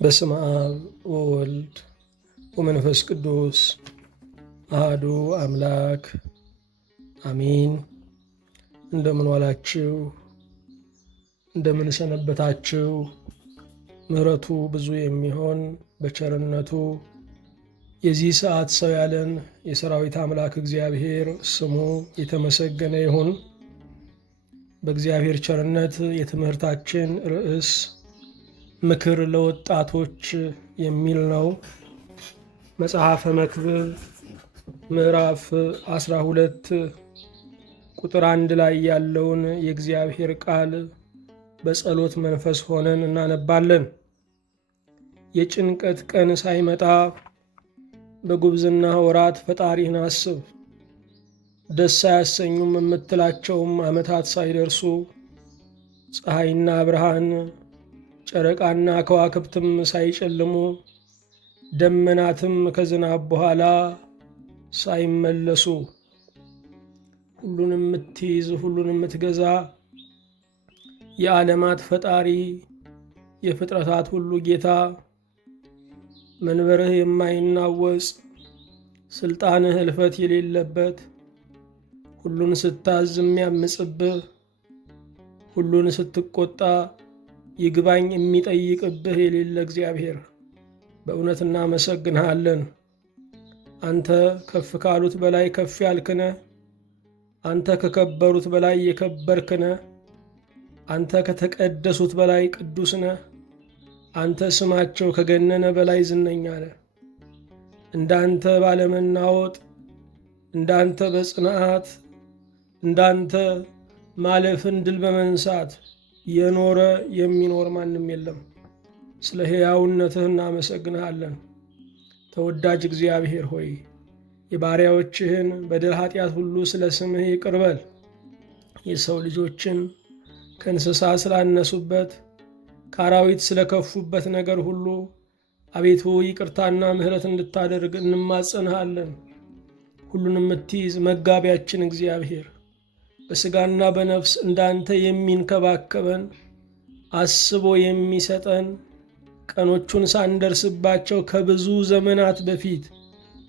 በስመ አብ ወወልድ ወመንፈስ ቅዱስ አሐዱ አምላክ አሜን። እንደምን ዋላችሁ? እንደምን ሰነበታችሁ? ምሕረቱ ብዙ የሚሆን በቸርነቱ የዚህ ሰዓት ሰው ያለን የሰራዊት አምላክ እግዚአብሔር ስሙ የተመሰገነ ይሁን። በእግዚአብሔር ቸርነት የትምህርታችን ርዕስ ምክር ለወጣቶች የሚል ነው። መጽሐፈ መክብብ ምዕራፍ 12 ቁጥር 1 ላይ ያለውን የእግዚአብሔር ቃል በጸሎት መንፈስ ሆነን እናነባለን። የጭንቀት ቀን ሳይመጣ በጉብዝና ወራት ፈጣሪህን አስብ። ደስ አያሰኙም የምትላቸውም ዓመታት ሳይደርሱ ፀሐይና ብርሃን ጨረቃና ከዋክብትም ሳይጨልሙ ደመናትም ከዝናብ በኋላ ሳይመለሱ ሁሉን የምትይዝ ሁሉን የምትገዛ የዓለማት ፈጣሪ የፍጥረታት ሁሉ ጌታ መንበርህ የማይናወጽ ስልጣንህ እልፈት የሌለበት ሁሉን ስታዝ የሚያምጽብህ ሁሉን ስትቆጣ ይግባኝ የሚጠይቅብህ የሌለ እግዚአብሔር በእውነት እናመሰግንሃለን። አንተ ከፍ ካሉት በላይ ከፍ ያልክነ፣ አንተ ከከበሩት በላይ የከበርክነ፣ አንተ ከተቀደሱት በላይ ቅዱስነ፣ አንተ ስማቸው ከገነነ በላይ ዝነኛ ነህ። እንዳንተ ባለመናወጥ፣ እንዳንተ በጽንዓት፣ እንዳንተ ማለፍን ድል በመንሳት የኖረ የሚኖር ማንም የለም። ስለ ሕያውነትህ እናመሰግንሃለን። ተወዳጅ እግዚአብሔር ሆይ የባሪያዎችህን በደል ኃጢአት ሁሉ ስለ ስምህ ይቅር በል። የሰው ልጆችን ከእንስሳ ስላነሱበት ከአራዊት ስለከፉበት ነገር ሁሉ አቤቱ ይቅርታና ምሕረት እንድታደርግ እንማጸንሃለን። ሁሉን የምትይዝ መጋቢያችን እግዚአብሔር በሥጋና በነፍስ እንዳንተ የሚንከባከበን አስቦ የሚሰጠን ቀኖቹን ሳንደርስባቸው ከብዙ ዘመናት በፊት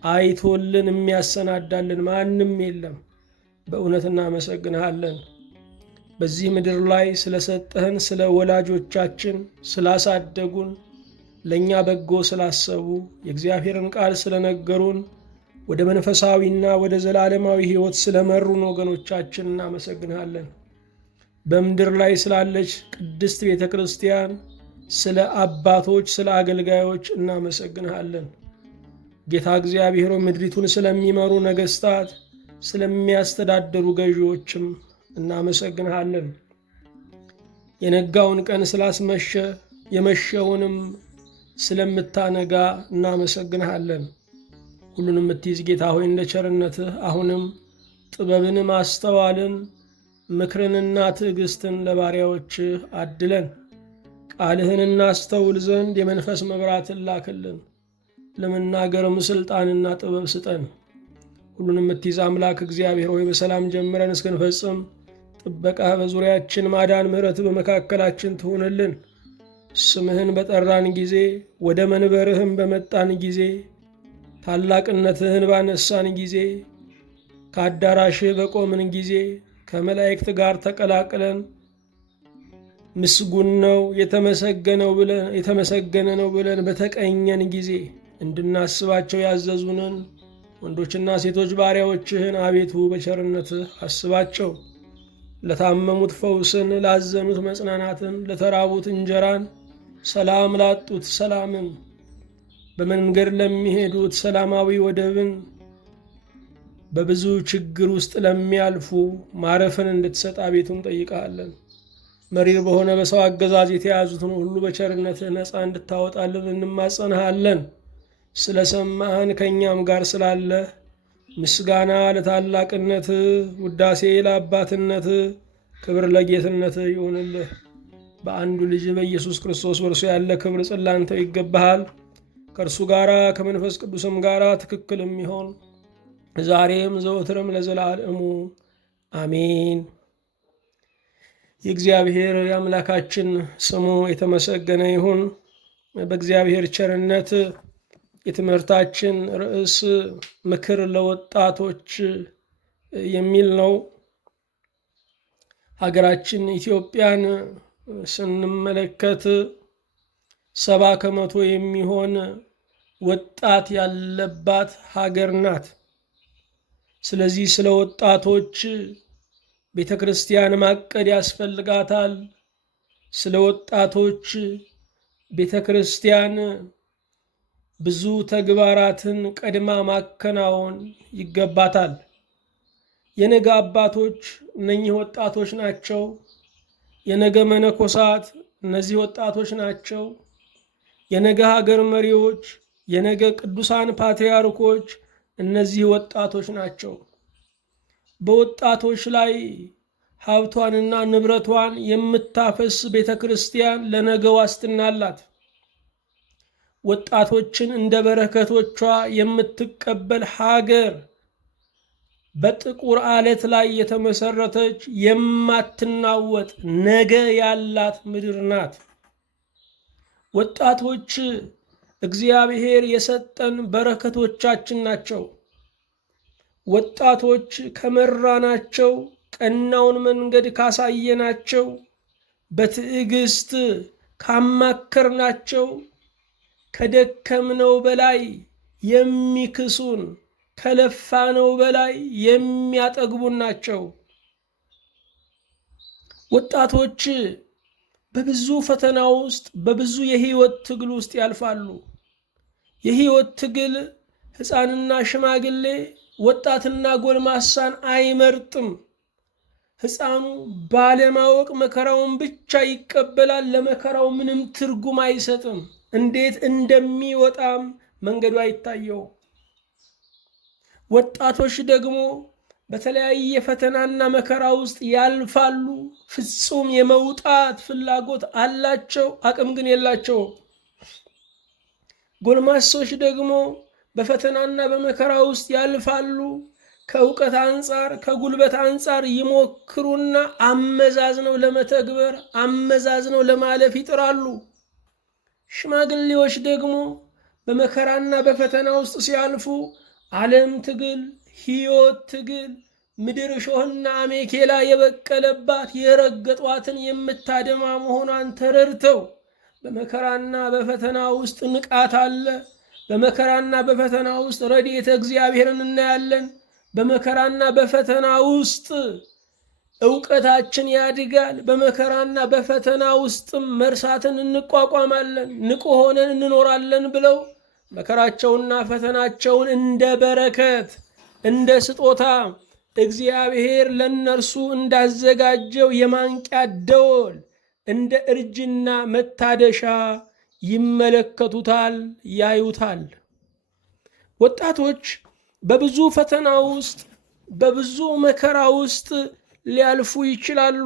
አይቶልን የሚያሰናዳልን ማንም የለም። በእውነት እናመሰግንሃለን። በዚህ ምድር ላይ ስለሰጠህን ስለ ወላጆቻችን ስላሳደጉን፣ ለእኛ በጎ ስላሰቡ፣ የእግዚአብሔርን ቃል ስለነገሩን፣ ወደ መንፈሳዊና ወደ ዘላለማዊ ሕይወት ስለመሩን ወገኖቻችን እናመሰግንሃለን። በምድር ላይ ስላለች ቅድስት ቤተ ክርስቲያን፣ ስለ አባቶች፣ ስለ አገልጋዮች እናመሰግንሃለን። ጌታ እግዚአብሔር ምድሪቱን ስለሚመሩ ነገሥታት፣ ስለሚያስተዳደሩ ገዢዎችም እናመሰግንሃለን። የነጋውን ቀን ስላስመሸ የመሸውንም ስለምታነጋ እናመሰግንሃለን። ሁሉን የምትይዝ ጌታ ሆይ እንደ ቸርነትህ አሁንም ጥበብን፣ ማስተዋልን፣ ምክርንና ትዕግስትን ለባሪያዎችህ አድለን። ቃልህን እናስተውል ዘንድ የመንፈስ መብራትን ላክልን። ለመናገርም ሥልጣንና ጥበብ ስጠን። ሁሉን የምትይዝ አምላክ እግዚአብሔር ሆይ በሰላም ጀምረን እስክንፈጽም ጥበቃህ በዙሪያችን፣ ማዳን፣ ምሕረትህ በመካከላችን ትሁንልን። ስምህን በጠራን ጊዜ፣ ወደ መንበርህም በመጣን ጊዜ፣ ታላቅነትህን ባነሳን ጊዜ፣ ከአዳራሽህ በቆምን ጊዜ፣ ከመላእክት ጋር ተቀላቅለን ምስጉን ነው የተመሰገነ ነው ብለን በተቀኘን ጊዜ እንድናስባቸው ያዘዙንን ወንዶችና ሴቶች ባሪያዎችህን አቤቱ በቸርነትህ አስባቸው። ለታመሙት ፈውስን፣ ላዘኑት መጽናናትን፣ ለተራቡት እንጀራን፣ ሰላም ላጡት ሰላምን፣ በመንገድ ለሚሄዱት ሰላማዊ ወደብን፣ በብዙ ችግር ውስጥ ለሚያልፉ ማረፍን እንድትሰጥ አቤቱ እንጠይቃለን። መሪር በሆነ በሰው አገዛዝ የተያዙትን ሁሉ በቸርነትህ ነፃ እንድታወጣልን እንማጸንሃለን። ስለ ሰማህን ከእኛም ጋር ስላለህ ምስጋና ለታላቅነትህ፣ ውዳሴ ለአባትነትህ፣ ክብር ለጌትነትህ ይሁንልህ። በአንዱ ልጅ በኢየሱስ ክርስቶስ በእርሱ ያለ ክብር ጽላንተው ይገባሃል። ከእርሱ ጋራ ከመንፈስ ቅዱስም ጋራ ትክክል የሚሆን ዛሬም ዘወትርም ለዘላለሙ አሜን። የእግዚአብሔር የአምላካችን ስሙ የተመሰገነ ይሁን። በእግዚአብሔር ቸርነት የትምህርታችን ርዕስ ምክር ለወጣቶች የሚል ነው። ሀገራችን ኢትዮጵያን ስንመለከት 70% የሚሆን ወጣት ያለባት ሀገር ናት። ስለዚህ ስለ ወጣቶች ቤተ ክርስቲያን ማቀድ ያስፈልጋታል። ስለ ወጣቶች ቤተ ክርስቲያን ብዙ ተግባራትን ቀድማ ማከናወን ይገባታል። የነገ አባቶች እነኚህ ወጣቶች ናቸው። የነገ መነኮሳት እነዚህ ወጣቶች ናቸው። የነገ ሀገር መሪዎች፣ የነገ ቅዱሳን ፓትርያርኮች እነዚህ ወጣቶች ናቸው። በወጣቶች ላይ ሀብቷንና ንብረቷን የምታፈስ ቤተ ክርስቲያን ለነገ ዋስትና አላት። ወጣቶችን እንደ በረከቶቿ የምትቀበል ሀገር በጥቁር አለት ላይ የተመሰረተች የማትናወጥ ነገ ያላት ምድር ናት። ወጣቶች እግዚአብሔር የሰጠን በረከቶቻችን ናቸው። ወጣቶች ከመራናቸው፣ ቀናውን መንገድ ካሳየናቸው፣ በትዕግስት ካማከርናቸው ከደከምነው በላይ የሚክሱን፣ ከለፋነው በላይ የሚያጠግቡን ናቸው። ወጣቶች በብዙ ፈተና ውስጥ በብዙ የህይወት ትግል ውስጥ ያልፋሉ። የህይወት ትግል ሕፃንና ሽማግሌ፣ ወጣትና ጎልማሳን አይመርጥም። ሕፃኑ ባለማወቅ መከራውን ብቻ ይቀበላል። ለመከራው ምንም ትርጉም አይሰጥም። እንዴት እንደሚወጣም መንገዱ አይታየው። ወጣቶች ደግሞ በተለያየ ፈተናና መከራ ውስጥ ያልፋሉ። ፍጹም የመውጣት ፍላጎት አላቸው፣ አቅም ግን የላቸው። ጎልማሶች ደግሞ በፈተናና በመከራ ውስጥ ያልፋሉ። ከእውቀት አንጻር ከጉልበት አንጻር ይሞክሩና አመዛዝነው ለመተግበር አመዛዝነው ለማለፍ ይጥራሉ። ሽማግሌዎች ደግሞ በመከራና በፈተና ውስጥ ሲያልፉ ዓለም ትግል፣ ሕይወት ትግል፣ ምድር እሾህና አሜኬላ የበቀለባት የረገጧትን የምታደማ መሆኗን ተረድተው በመከራና በፈተና ውስጥ ንቃት አለ። በመከራና በፈተና ውስጥ ረድኤተ እግዚአብሔርን እናያለን። በመከራና በፈተና ውስጥ እውቀታችን ያድጋል። በመከራና በፈተና ውስጥም መርሳትን እንቋቋማለን፣ ንቁ ሆነን እንኖራለን ብለው መከራቸውና ፈተናቸውን እንደ በረከት እንደ ስጦታ እግዚአብሔር ለነርሱ እንዳዘጋጀው የማንቂያ ደወል እንደ እርጅና መታደሻ ይመለከቱታል፣ ያዩታል። ወጣቶች በብዙ ፈተና ውስጥ በብዙ መከራ ውስጥ ሊያልፉ ይችላሉ።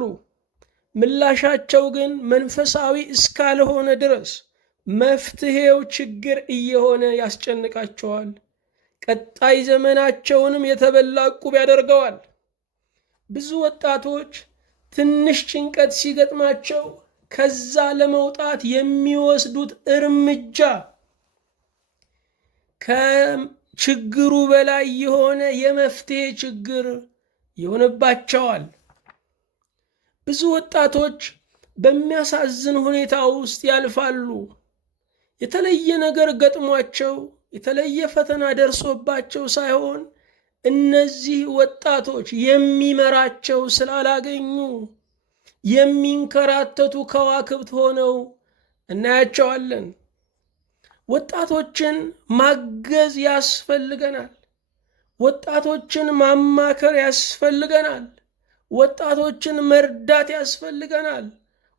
ምላሻቸው ግን መንፈሳዊ እስካልሆነ ድረስ መፍትሄው ችግር እየሆነ ያስጨንቃቸዋል። ቀጣይ ዘመናቸውንም የተበላ ዕቁብ ያደርገዋል። ብዙ ወጣቶች ትንሽ ጭንቀት ሲገጥማቸው ከዛ ለመውጣት የሚወስዱት እርምጃ ከችግሩ በላይ የሆነ የመፍትሄ ችግር ይሆንባቸዋል። ብዙ ወጣቶች በሚያሳዝን ሁኔታ ውስጥ ያልፋሉ። የተለየ ነገር ገጥሟቸው የተለየ ፈተና ደርሶባቸው ሳይሆን እነዚህ ወጣቶች የሚመራቸው ስላላገኙ የሚንከራተቱ ከዋክብት ሆነው እናያቸዋለን። ወጣቶችን ማገዝ ያስፈልገናል። ወጣቶችን ማማከር ያስፈልገናል። ወጣቶችን መርዳት ያስፈልገናል።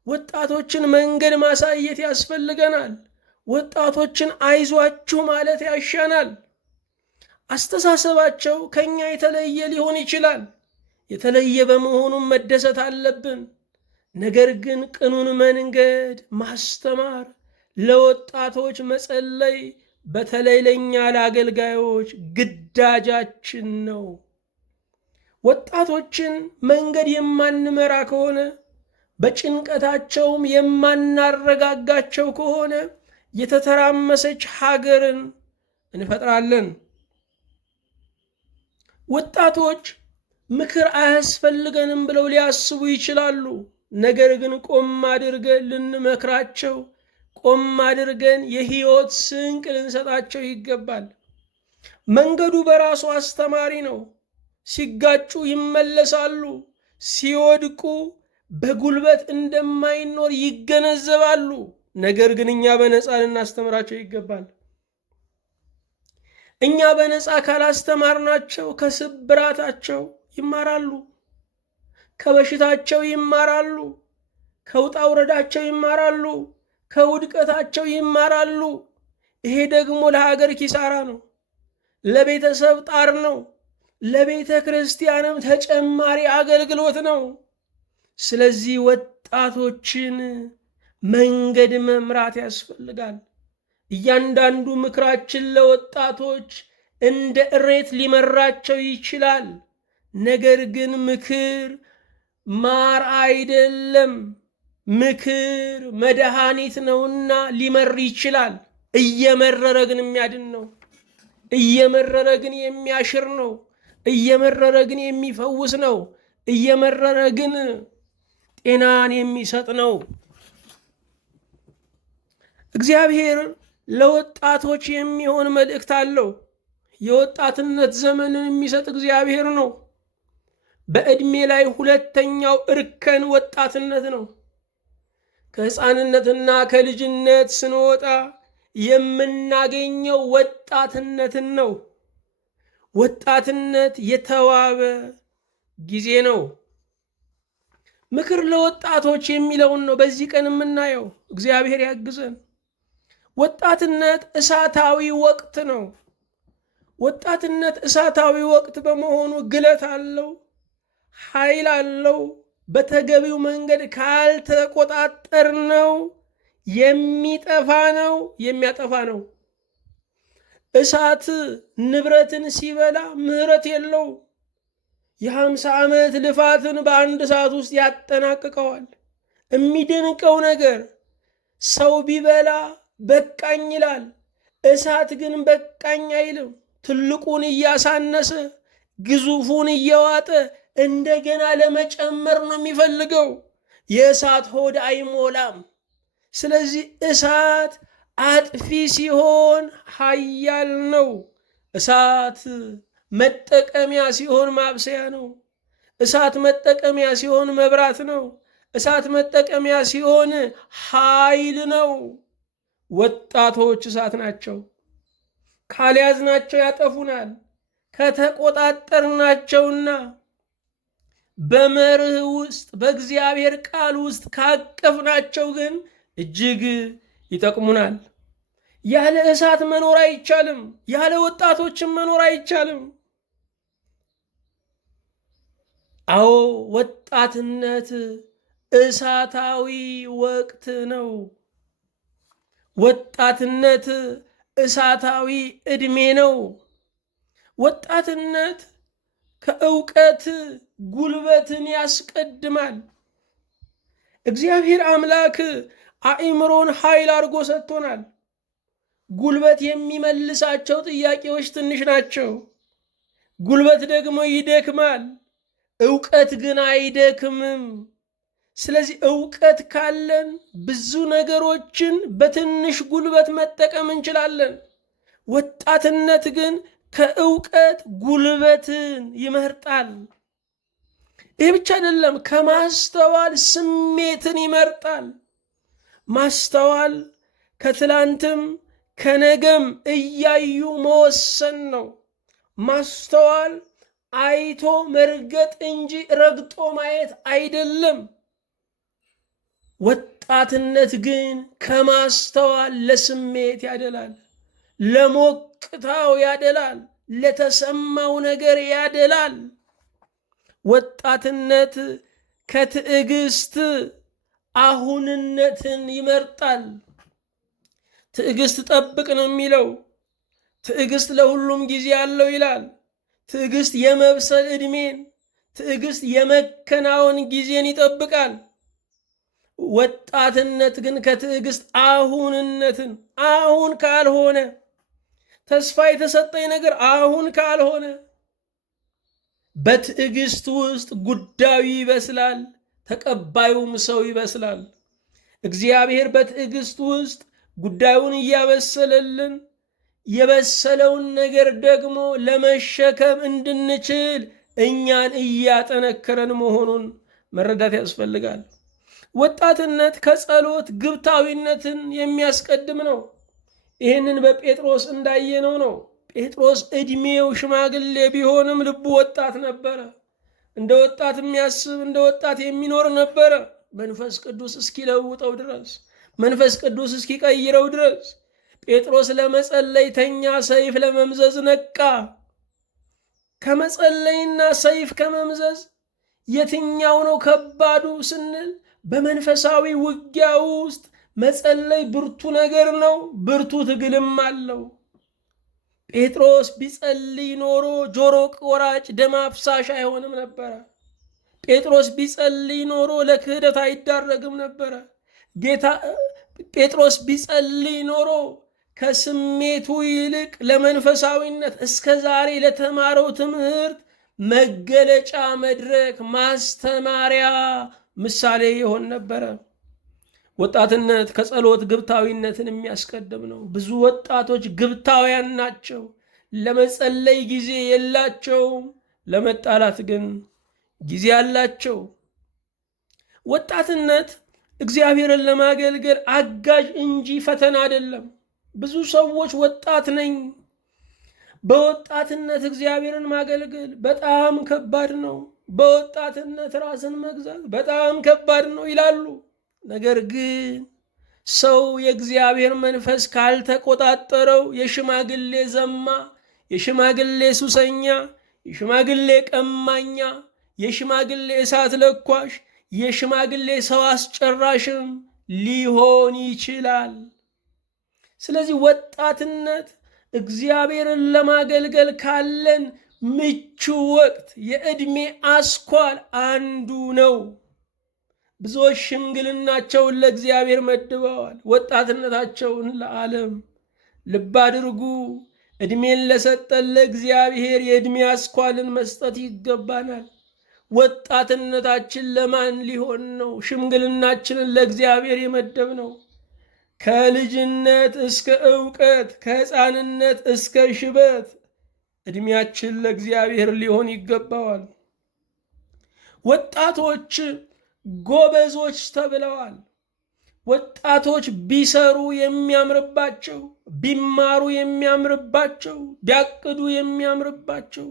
ወጣቶችን መንገድ ማሳየት ያስፈልገናል። ወጣቶችን አይዟችሁ ማለት ያሻናል። አስተሳሰባቸው ከኛ የተለየ ሊሆን ይችላል። የተለየ በመሆኑም መደሰት አለብን። ነገር ግን ቅኑን መንገድ ማስተማር፣ ለወጣቶች መጸለይ በተለይ ለኛ ለአገልጋዮች ግዳጃችን ነው። ወጣቶችን መንገድ የማንመራ ከሆነ በጭንቀታቸውም የማናረጋጋቸው ከሆነ የተተራመሰች ሀገርን እንፈጥራለን። ወጣቶች ምክር አያስፈልገንም ብለው ሊያስቡ ይችላሉ። ነገር ግን ቆም አድርገን ልንመክራቸው፣ ቆም አድርገን የሕይወት ስንቅ ልንሰጣቸው ይገባል። መንገዱ በራሱ አስተማሪ ነው። ሲጋጩ ይመለሳሉ፣ ሲወድቁ በጉልበት እንደማይኖር ይገነዘባሉ። ነገር ግን እኛ በነፃ ልናስተምራቸው ይገባል። እኛ በነፃ ካላስተማርናቸው ከስብራታቸው ይማራሉ፣ ከበሽታቸው ይማራሉ፣ ከውጣ ውረዳቸው ይማራሉ፣ ከውድቀታቸው ይማራሉ። ይሄ ደግሞ ለሀገር ኪሳራ ነው፣ ለቤተሰብ ጣር ነው፣ ለቤተ ክርስቲያንም ተጨማሪ አገልግሎት ነው። ስለዚህ ወጣቶችን መንገድ መምራት ያስፈልጋል። እያንዳንዱ ምክራችን ለወጣቶች እንደ እሬት ሊመራቸው ይችላል። ነገር ግን ምክር ማር አይደለም፣ ምክር መድኃኒት ነውና ሊመር ይችላል። እየመረረ ግን የሚያድን ነው። እየመረረ ግን የሚያሽር ነው። እየመረረ ግን የሚፈውስ ነው። እየመረረ ግን ጤናን የሚሰጥ ነው። እግዚአብሔር ለወጣቶች የሚሆን መልእክት አለው። የወጣትነት ዘመንን የሚሰጥ እግዚአብሔር ነው። በዕድሜ ላይ ሁለተኛው እርከን ወጣትነት ነው። ከሕፃንነትና ከልጅነት ስንወጣ የምናገኘው ወጣትነትን ነው። ወጣትነት የተዋበ ጊዜ ነው። ምክር ለወጣቶች የሚለውን ነው በዚህ ቀን የምናየው። እግዚአብሔር ያግዘን። ወጣትነት እሳታዊ ወቅት ነው። ወጣትነት እሳታዊ ወቅት በመሆኑ ግለት አለው፣ ኃይል አለው። በተገቢው መንገድ ካልተቆጣጠርነው የሚጠፋ ነው፣ የሚያጠፋ ነው። እሳት ንብረትን ሲበላ ምሕረት የለው። የ50 ዓመት ልፋትን በአንድ ሰዓት ውስጥ ያጠናቅቀዋል። የሚደንቀው ነገር ሰው ቢበላ በቃኝ ይላል። እሳት ግን በቃኝ አይልም። ትልቁን እያሳነሰ ግዙፉን እየዋጠ እንደገና ለመጨመር ነው የሚፈልገው። የእሳት ሆድ አይሞላም። ስለዚህ እሳት አጥፊ ሲሆን ኃያል ነው። እሳት መጠቀሚያ ሲሆን ማብሰያ ነው። እሳት መጠቀሚያ ሲሆን መብራት ነው። እሳት መጠቀሚያ ሲሆን ኃይል ነው። ወጣቶች እሳት ናቸው። ካልያዝናቸው ያጠፉናል። ከተቆጣጠርናቸውና በመርህ ውስጥ በእግዚአብሔር ቃል ውስጥ ካቀፍናቸው ግን እጅግ ይጠቅሙናል። ያለ እሳት መኖር አይቻልም። ያለ ወጣቶችም መኖር አይቻልም። አዎ ወጣትነት እሳታዊ ወቅት ነው። ወጣትነት እሳታዊ ዕድሜ ነው። ወጣትነት ከእውቀት ጉልበትን ያስቀድማል። እግዚአብሔር አምላክ አእምሮን ኃይል አድርጎ ሰጥቶናል። ጉልበት የሚመልሳቸው ጥያቄዎች ትንሽ ናቸው። ጉልበት ደግሞ ይደክማል። እውቀት ግን አይደክምም። ስለዚህ እውቀት ካለን ብዙ ነገሮችን በትንሽ ጉልበት መጠቀም እንችላለን። ወጣትነት ግን ከእውቀት ጉልበትን ይመርጣል። ይህ ብቻ አይደለም፣ ከማስተዋል ስሜትን ይመርጣል። ማስተዋል ከትላንትም ከነገም እያዩ መወሰን ነው። ማስተዋል አይቶ መርገጥ እንጂ ረግጦ ማየት አይደለም። ወጣትነት ግን ከማስተዋል ለስሜት ያደላል፣ ለሞቅታው ያደላል፣ ለተሰማው ነገር ያደላል። ወጣትነት ከትዕግስት አሁንነትን ይመርጣል። ትዕግስት ጠብቅ ነው የሚለው። ትዕግስት ለሁሉም ጊዜ አለው ይላል። ትዕግስት የመብሰል ዕድሜን፣ ትዕግስት የመከናወን ጊዜን ይጠብቃል። ወጣትነት ግን ከትዕግስት አሁንነትን፣ አሁን ካልሆነ ተስፋ የተሰጠኝ ነገር አሁን ካልሆነ በትዕግስት ውስጥ ጉዳዩ ይበስላል፣ ተቀባዩም ሰው ይበስላል። እግዚአብሔር በትዕግስት ውስጥ ጉዳዩን እያበሰለልን የበሰለውን ነገር ደግሞ ለመሸከም እንድንችል እኛን እያጠነከረን መሆኑን መረዳት ያስፈልጋል። ወጣትነት ከጸሎት ግብታዊነትን የሚያስቀድም ነው። ይህንን በጴጥሮስ እንዳየነው ነው። ጴጥሮስ ዕድሜው ሽማግሌ ቢሆንም ልቡ ወጣት ነበረ። እንደ ወጣት የሚያስብ እንደ ወጣት የሚኖር ነበረ። መንፈስ ቅዱስ እስኪለውጠው ድረስ፣ መንፈስ ቅዱስ እስኪቀይረው ድረስ ጴጥሮስ ለመጸለይ ተኛ፣ ሰይፍ ለመምዘዝ ነቃ። ከመጸለይና ሰይፍ ከመምዘዝ የትኛው ነው ከባዱ ስንል በመንፈሳዊ ውጊያ ውስጥ መጸለይ ብርቱ ነገር ነው፣ ብርቱ ትግልም አለው። ጴጥሮስ ቢጸልይ ኖሮ ጆሮ ቆራጭ ደም አፍሳሽ አይሆንም ነበረ። ጴጥሮስ ቢጸልይ ኖሮ ለክህደት አይዳረግም ነበረ። ጴጥሮስ ቢጸልይ ኖሮ ከስሜቱ ይልቅ ለመንፈሳዊነት እስከ ዛሬ ለተማረው ትምህርት መገለጫ መድረክ፣ ማስተማሪያ ምሳሌ ይሆን ነበረ። ወጣትነት ከጸሎት ግብታዊነትን የሚያስቀድም ነው። ብዙ ወጣቶች ግብታውያን ናቸው። ለመጸለይ ጊዜ የላቸውም፣ ለመጣላት ግን ጊዜ አላቸው። ወጣትነት እግዚአብሔርን ለማገልገል አጋዥ እንጂ ፈተና አይደለም። ብዙ ሰዎች ወጣት ነኝ፣ በወጣትነት እግዚአብሔርን ማገልገል በጣም ከባድ ነው፣ በወጣትነት ራስን መግዛት በጣም ከባድ ነው ይላሉ። ነገር ግን ሰው የእግዚአብሔር መንፈስ ካልተቆጣጠረው የሽማግሌ ዘማ፣ የሽማግሌ ሱሰኛ፣ የሽማግሌ ቀማኛ፣ የሽማግሌ እሳት ለኳሽ፣ የሽማግሌ ሰው አስጨራሽም ሊሆን ይችላል። ስለዚህ ወጣትነት እግዚአብሔርን ለማገልገል ካለን ምቹ ወቅት፣ የዕድሜ አስኳል አንዱ ነው። ብዙዎች ሽምግልናቸውን ለእግዚአብሔር መድበዋል፣ ወጣትነታቸውን ለዓለም። ልብ አድርጉ፣ ዕድሜን ለሰጠን ለእግዚአብሔር የዕድሜ አስኳልን መስጠት ይገባናል። ወጣትነታችን ለማን ሊሆን ነው? ሽምግልናችንን ለእግዚአብሔር የመደብ ነው። ከልጅነት እስከ ዕውቀት፣ ከሕፃንነት እስከ ሽበት ዕድሜያችን ለእግዚአብሔር ሊሆን ይገባዋል። ወጣቶች ጎበዞች ተብለዋል። ወጣቶች ቢሰሩ የሚያምርባቸው፣ ቢማሩ የሚያምርባቸው፣ ቢያቅዱ የሚያምርባቸው፣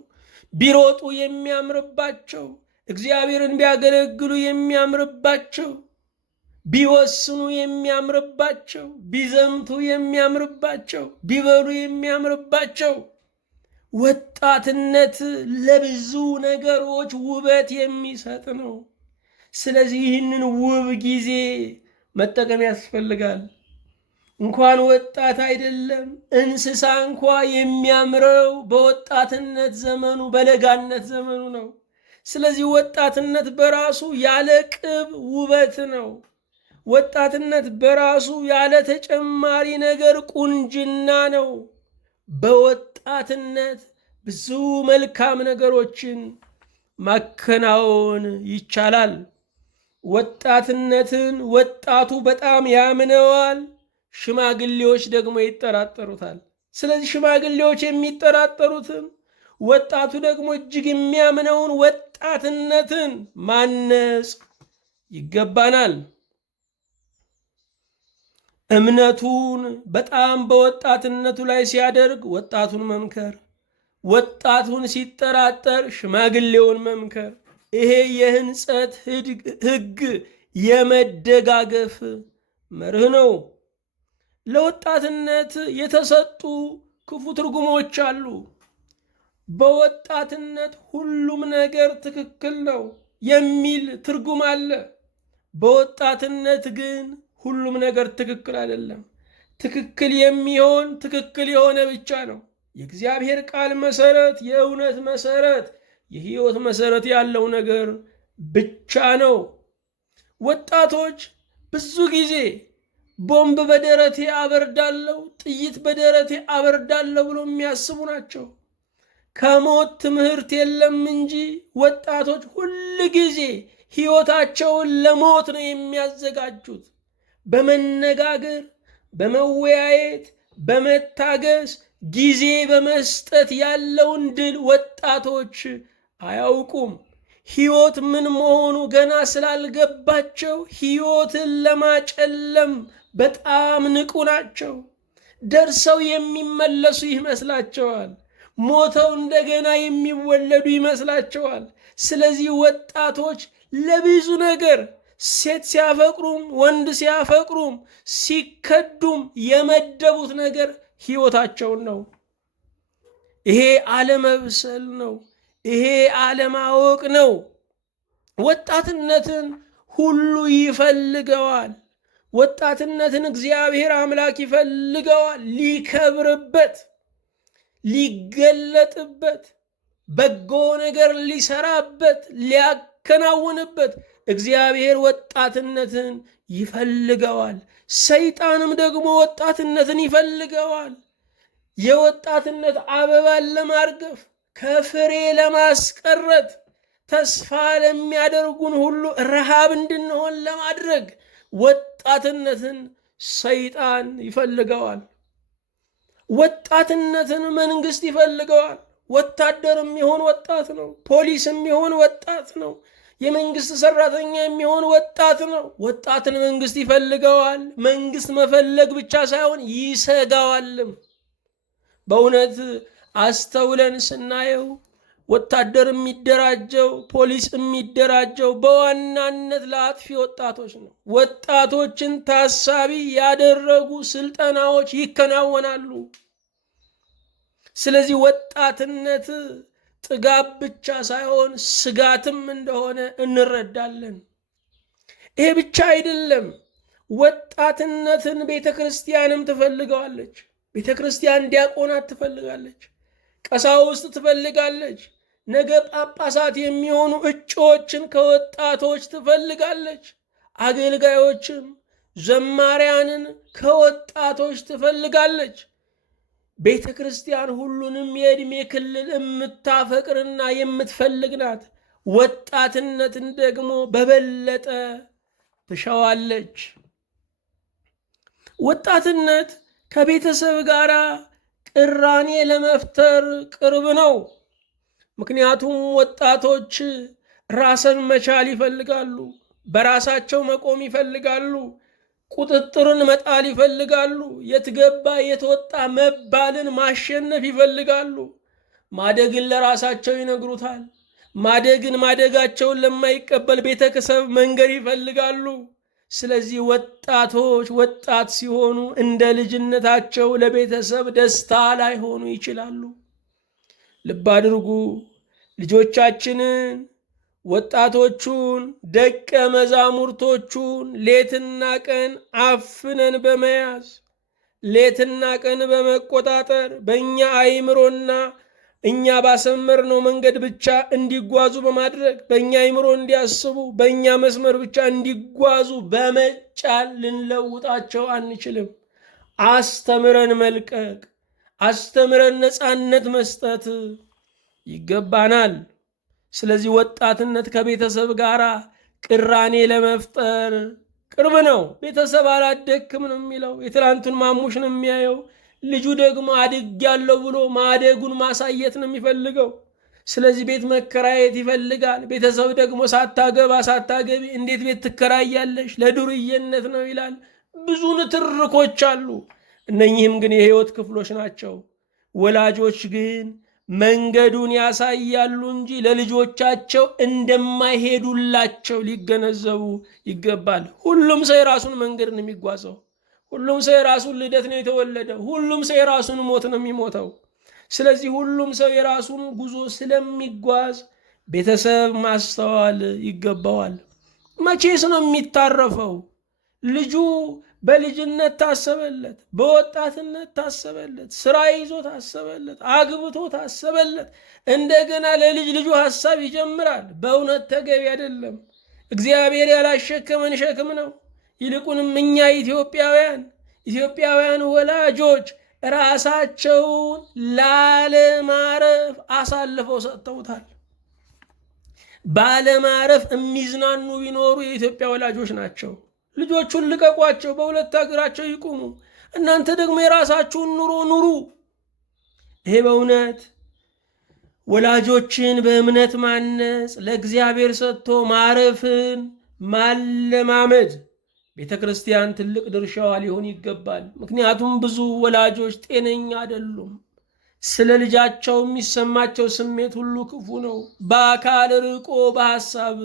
ቢሮጡ የሚያምርባቸው፣ እግዚአብሔርን ቢያገለግሉ የሚያምርባቸው፣ ቢወስኑ የሚያምርባቸው፣ ቢዘምቱ የሚያምርባቸው፣ ቢበሉ የሚያምርባቸው። ወጣትነት ለብዙ ነገሮች ውበት የሚሰጥ ነው። ስለዚህ ይህንን ውብ ጊዜ መጠቀም ያስፈልጋል። እንኳን ወጣት አይደለም እንስሳ እንኳ የሚያምረው በወጣትነት ዘመኑ፣ በለጋነት ዘመኑ ነው። ስለዚህ ወጣትነት በራሱ ያለ ቅብ ውበት ነው። ወጣትነት በራሱ ያለ ተጨማሪ ነገር ቁንጅና ነው። በወጣትነት ብዙ መልካም ነገሮችን ማከናወን ይቻላል። ወጣትነትን ወጣቱ በጣም ያምነዋል፣ ሽማግሌዎች ደግሞ ይጠራጠሩታል። ስለዚህ ሽማግሌዎች የሚጠራጠሩትን፣ ወጣቱ ደግሞ እጅግ የሚያምነውን ወጣትነትን ማነጽ ይገባናል። እምነቱን በጣም በወጣትነቱ ላይ ሲያደርግ ወጣቱን መምከር፣ ወጣቱን ሲጠራጠር ሽማግሌውን መምከር። ይሄ የህንጸት ሕግ የመደጋገፍ መርህ ነው። ለወጣትነት የተሰጡ ክፉ ትርጉሞች አሉ። በወጣትነት ሁሉም ነገር ትክክል ነው የሚል ትርጉም አለ። በወጣትነት ግን ሁሉም ነገር ትክክል አይደለም። ትክክል የሚሆን ትክክል የሆነ ብቻ ነው። የእግዚአብሔር ቃል መሰረት፣ የእውነት መሰረት፣ የህይወት መሰረት ያለው ነገር ብቻ ነው። ወጣቶች ብዙ ጊዜ ቦምብ በደረቴ አበርዳለሁ፣ ጥይት በደረቴ አበርዳለሁ ብሎ የሚያስቡ ናቸው። ከሞት ትምህርት የለም እንጂ ወጣቶች ሁል ጊዜ ሕይወታቸውን ለሞት ነው የሚያዘጋጁት። በመነጋገር፣ በመወያየት፣ በመታገስ፣ ጊዜ በመስጠት ያለውን ድል ወጣቶች አያውቁም። ሕይወት ምን መሆኑ ገና ስላልገባቸው ሕይወትን ለማጨለም በጣም ንቁ ናቸው። ደርሰው የሚመለሱ ይመስላቸዋል። ሞተው እንደገና የሚወለዱ ይመስላቸዋል። ስለዚህ ወጣቶች ለብዙ ነገር ሴት ሲያፈቅሩም ወንድ ሲያፈቅሩም ሲከዱም የመደቡት ነገር ሕይወታቸውን ነው። ይሄ አለመብሰል ነው። ይሄ አለማወቅ ነው። ወጣትነትን ሁሉ ይፈልገዋል። ወጣትነትን እግዚአብሔር አምላክ ይፈልገዋል። ሊከብርበት፣ ሊገለጥበት፣ በጎ ነገር ሊሰራበት፣ ሊያከናውንበት እግዚአብሔር ወጣትነትን ይፈልገዋል። ሰይጣንም ደግሞ ወጣትነትን ይፈልገዋል። የወጣትነት አበባን ለማርገፍ፣ ከፍሬ ለማስቀረት፣ ተስፋ ለሚያደርጉን ሁሉ ረሃብ እንድንሆን ለማድረግ ወጣትነትን ሰይጣን ይፈልገዋል። ወጣትነትን መንግስት ይፈልገዋል። ወታደር የሚሆን ወጣት ነው። ፖሊስ የሚሆን ወጣት ነው። የመንግስት ሰራተኛ የሚሆን ወጣት ነው። ወጣትን መንግስት ይፈልገዋል። መንግስት መፈለግ ብቻ ሳይሆን ይሰጋዋልም። በእውነት አስተውለን ስናየው ወታደር የሚደራጀው፣ ፖሊስ የሚደራጀው በዋናነት ለአጥፊ ወጣቶች ነው። ወጣቶችን ታሳቢ ያደረጉ ስልጠናዎች ይከናወናሉ። ስለዚህ ወጣትነት ጥጋብ ብቻ ሳይሆን ስጋትም እንደሆነ እንረዳለን። ይሄ ብቻ አይደለም። ወጣትነትን ቤተ ክርስቲያንም ትፈልገዋለች። ቤተ ክርስቲያን ዲያቆናት ትፈልጋለች። ቀሳውስት ትፈልጋለች። ነገ ጳጳሳት የሚሆኑ እጩዎችን ከወጣቶች ትፈልጋለች። አገልጋዮችም ዘማሪያንን ከወጣቶች ትፈልጋለች። ቤተ ክርስቲያን ሁሉንም የዕድሜ ክልል የምታፈቅርና የምትፈልግ ናት። ወጣትነትን ደግሞ በበለጠ ትሻዋለች። ወጣትነት ከቤተሰብ ጋር ቅራኔ ለመፍጠር ቅርብ ነው። ምክንያቱም ወጣቶች ራስን መቻል ይፈልጋሉ። በራሳቸው መቆም ይፈልጋሉ። ቁጥጥርን መጣል ይፈልጋሉ። የትገባ የትወጣ መባልን ማሸነፍ ይፈልጋሉ። ማደግን ለራሳቸው ይነግሩታል። ማደጋቸውን ለማይቀበል ቤተሰብ መንገድ ይፈልጋሉ። ስለዚህ ወጣቶች ወጣት ሲሆኑ እንደ ልጅነታቸው ለቤተሰብ ደስታ ላይሆኑ ይችላሉ። ልብ አድርጉ። ልጆቻችንን፣ ወጣቶቹን፣ ደቀ መዛሙርቶቹን ሌትና ቀን አፍነን በመያዝ ሌትና ቀን በመቆጣጠር በእኛ አእምሮና እኛ ባሰመርነው መንገድ ብቻ እንዲጓዙ በማድረግ በእኛ አእምሮ እንዲያስቡ በእኛ መስመር ብቻ እንዲጓዙ በመጫን ልንለውጣቸው አንችልም። አስተምረን መልቀቅ፣ አስተምረን ነፃነት መስጠት ይገባናል። ስለዚህ ወጣትነት ከቤተሰብ ጋር ቅራኔ ለመፍጠር ቅርብ ነው። ቤተሰብ አላደግክም ነው የሚለው። የትላንቱን ማሙሽ ነው የሚያየው። ልጁ ደግሞ አድጌያለሁ ብሎ ማደጉን ማሳየት ነው የሚፈልገው። ስለዚህ ቤት መከራየት ይፈልጋል። ቤተሰብ ደግሞ ሳታገቢ እንዴት ቤት ትከራያለሽ? ለዱርዬነት ነው ይላል። ብዙ ንትርኮች አሉ። እነኚህም ግን የህይወት ክፍሎች ናቸው። ወላጆች ግን መንገዱን ያሳያሉ እንጂ ለልጆቻቸው እንደማይሄዱላቸው ሊገነዘቡ ይገባል። ሁሉም ሰው የራሱን መንገድ ነው የሚጓዘው። ሁሉም ሰው የራሱን ልደት ነው የተወለደው። ሁሉም ሰው የራሱን ሞት ነው የሚሞተው። ስለዚህ ሁሉም ሰው የራሱን ጉዞ ስለሚጓዝ ቤተሰብ ማስተዋል ይገባዋል። መቼስ ነው የሚታረፈው? ልጁ በልጅነት ታሰበለት፣ በወጣትነት ታሰበለት፣ ስራ ይዞ ታሰበለት፣ አግብቶ ታሰበለት። እንደገና ለልጅ ልጁ ሐሳብ ይጀምራል። በእውነት ተገቢ አይደለም። እግዚአብሔር ያላሸከመን ሸክም ነው። ይልቁንም እኛ ኢትዮጵያውያን ወላጆች ራሳቸውን ላለማረፍ አሳልፈው ሰጥተውታል። ባለማረፍ የሚዝናኑ ቢኖሩ የኢትዮጵያ ወላጆች ናቸው። ልጆቹን ልቀቋቸው፣ በሁለት እግራቸው ይቁሙ፣ እናንተ ደግሞ የራሳችሁን ኑሮ ኑሩ። ይሄ በእውነት ወላጆችን በእምነት ማነጽ፣ ለእግዚአብሔር ሰጥቶ ማረፍን ማለማመድ ቤተ ክርስቲያን ትልቅ ድርሻዋ ሊሆን ይገባል። ምክንያቱም ብዙ ወላጆች ጤነኛ አይደሉም። ስለ ልጃቸው የሚሰማቸው ስሜት ሁሉ ክፉ ነው። በአካል ርቆ በሐሳብ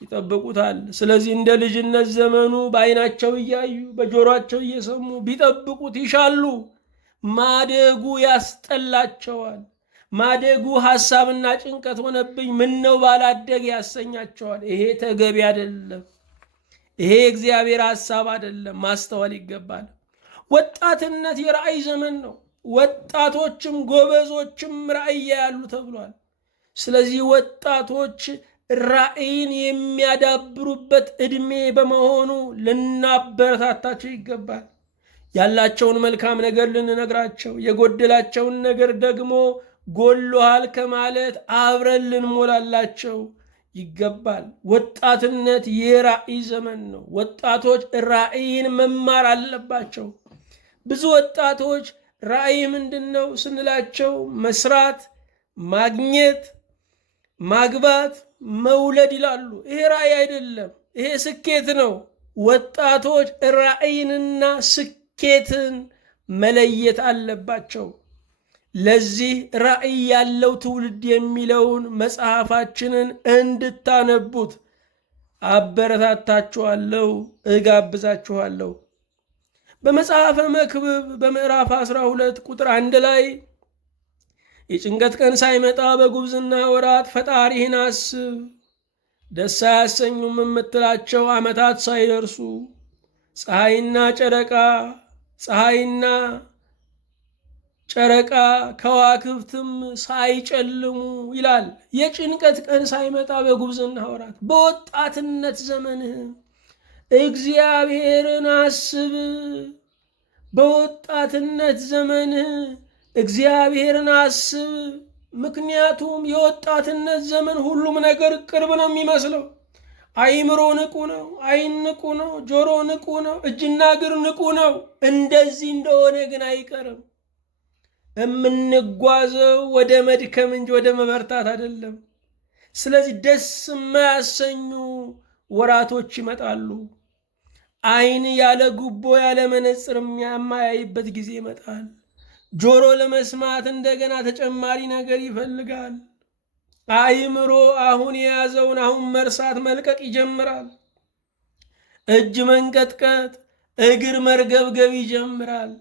ይጠብቁታል። ስለዚህ እንደ ልጅነት ዘመኑ በዓይናቸው እያዩ በጆሮአቸው እየሰሙ ቢጠብቁት ይሻሉ። ማደጉ ያስጠላቸዋል። ማደጉ ሐሳብና ጭንቀት ሆነብኝ፣ ምነው ባላደግ ያሰኛቸዋል። ይሄ ተገቢ አይደለም። ይሄ እግዚአብሔር ሐሳብ አይደለም። ማስተዋል ይገባል። ወጣትነት የራእይ ዘመን ነው። ወጣቶችም ጎበዞችም ራእይ ያሉ ተብሏል። ስለዚህ ወጣቶች ራእይን የሚያዳብሩበት ዕድሜ በመሆኑ ልናበረታታቸው ይገባል። ያላቸውን መልካም ነገር ልንነግራቸው፣ የጎደላቸውን ነገር ደግሞ ጎሎሃል ከማለት አብረን ልንሞላላቸው ይገባል። ወጣትነት የራእይ ዘመን ነው። ወጣቶች ራእይን መማር አለባቸው። ብዙ ወጣቶች ራእይ ምንድን ነው ስንላቸው መስራት፣ ማግኘት፣ ማግባት፣ መውለድ ይላሉ። ይሄ ራእይ አይደለም፣ ይሄ ስኬት ነው። ወጣቶች ራእይንና ስኬትን መለየት አለባቸው። ለዚህ ራእይ ያለው ትውልድ የሚለውን መጽሐፋችንን እንድታነቡት አበረታታችኋለሁ፣ እጋብዛችኋለሁ። በመጽሐፈ መክብብ በምዕራፍ 12 ቁጥር 1 ላይ የጭንቀት ቀን ሳይመጣ በጉብዝና ወራት ፈጣሪህን አስብ፣ ደስ አያሰኙም የምትላቸው ዓመታት ሳይደርሱ ፀሐይና ጨረቃ ከዋክብትም ሳይጨልሙ ይላል። የጭንቀት ቀን ሳይመጣ በጉብዝና ወራት፣ በወጣትነት ዘመንህ እግዚአብሔርን አስብ። በወጣትነት ዘመንህ እግዚአብሔርን አስብ። ምክንያቱም የወጣትነት ዘመን ሁሉም ነገር ቅርብ ነው የሚመስለው። አይምሮ ንቁ ነው፣ አይን ንቁ ነው፣ ጆሮ ንቁ ነው፣ እጅና እግር ንቁ ነው። እንደዚህ እንደሆነ ግን አይቀርም። የምንጓዘው ወደ መድከም እንጂ ወደ መበርታት አይደለም። ስለዚህ ደስ የማያሰኙ ወራቶች ይመጣሉ። አይን ያለ ጉቦ ያለ መነጽር የማያይበት ጊዜ ይመጣል። ጆሮ ለመስማት እንደገና ተጨማሪ ነገር ይፈልጋል። አይምሮ አሁን የያዘውን አሁን መርሳት መልቀቅ ይጀምራል። እጅ መንቀጥቀጥ፣ እግር መርገብገብ ይጀምራል።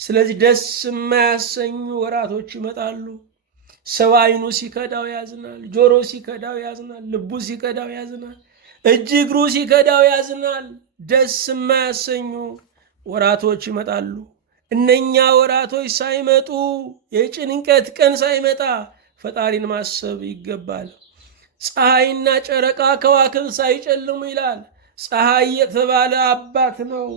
ስለዚህ ደስ የማያሰኙ ወራቶች ይመጣሉ። ሰው አይኑ ሲከዳው ያዝናል፣ ጆሮ ሲከዳው ያዝናል፣ ልቡ ሲከዳው ያዝናል፣ እጅ እግሩ ሲከዳው ያዝናል። ደስ የማያሰኙ ወራቶች ይመጣሉ። እነኛ ወራቶች ሳይመጡ፣ የጭንቀት ቀን ሳይመጣ ፈጣሪን ማሰብ ይገባል። ፀሐይና ጨረቃ ከዋክብት ሳይጨልሙ ይላል። ፀሐይ የተባለ አባት ነው።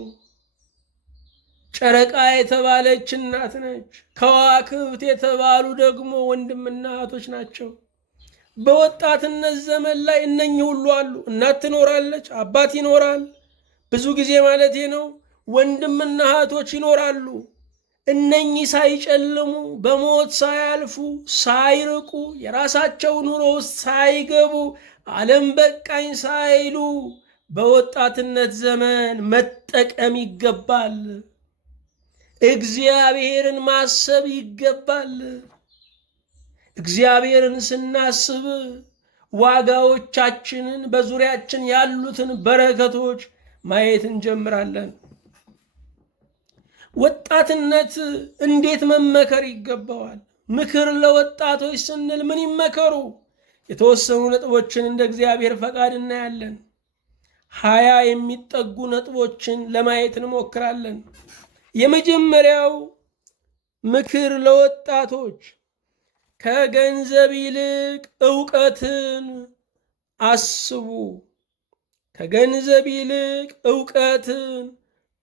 ጨረቃ የተባለች እናት ነች። ከዋክብት የተባሉ ደግሞ ወንድምና እህቶች ናቸው። በወጣትነት ዘመን ላይ እነኚህ ሁሉ አሉ። እናት ትኖራለች፣ አባት ይኖራል፣ ብዙ ጊዜ ማለቴ ነው። ወንድምና እህቶች ይኖራሉ። እነኚህ ሳይጨልሙ፣ በሞት ሳያልፉ፣ ሳይርቁ፣ የራሳቸው ኑሮ ውስጥ ሳይገቡ፣ ዓለም በቃኝ ሳይሉ በወጣትነት ዘመን መጠቀም ይገባል። እግዚአብሔርን ማሰብ ይገባል። እግዚአብሔርን ስናስብ ዋጋዎቻችንን፣ በዙሪያችን ያሉትን በረከቶች ማየት እንጀምራለን። ወጣትነት እንዴት መመከር ይገባዋል? ምክር ለወጣቶች ስንል ምን ይመከሩ? የተወሰኑ ነጥቦችን እንደ እግዚአብሔር ፈቃድ እናያለን። 20 የሚጠጉ ነጥቦችን ለማየት እንሞክራለን። የመጀመሪያው ምክር ለወጣቶች ከገንዘብ ይልቅ ዕውቀትን አስቡ። ከገንዘብ ይልቅ ዕውቀትን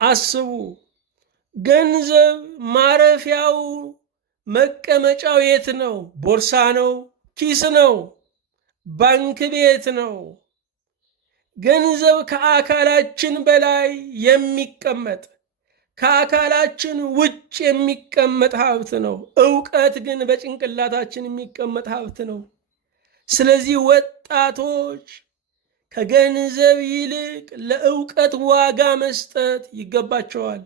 አስቡ። ገንዘብ ማረፊያው መቀመጫው የት ነው? ቦርሳ ነው? ኪስ ነው? ባንክ ቤት ነው? ገንዘብ ከአካላችን በላይ የሚቀመጥ ከአካላችን ውጭ የሚቀመጥ ሀብት ነው። ዕውቀት ግን በጭንቅላታችን የሚቀመጥ ሀብት ነው። ስለዚህ ወጣቶች ከገንዘብ ይልቅ ለዕውቀት ዋጋ መስጠት ይገባቸዋል።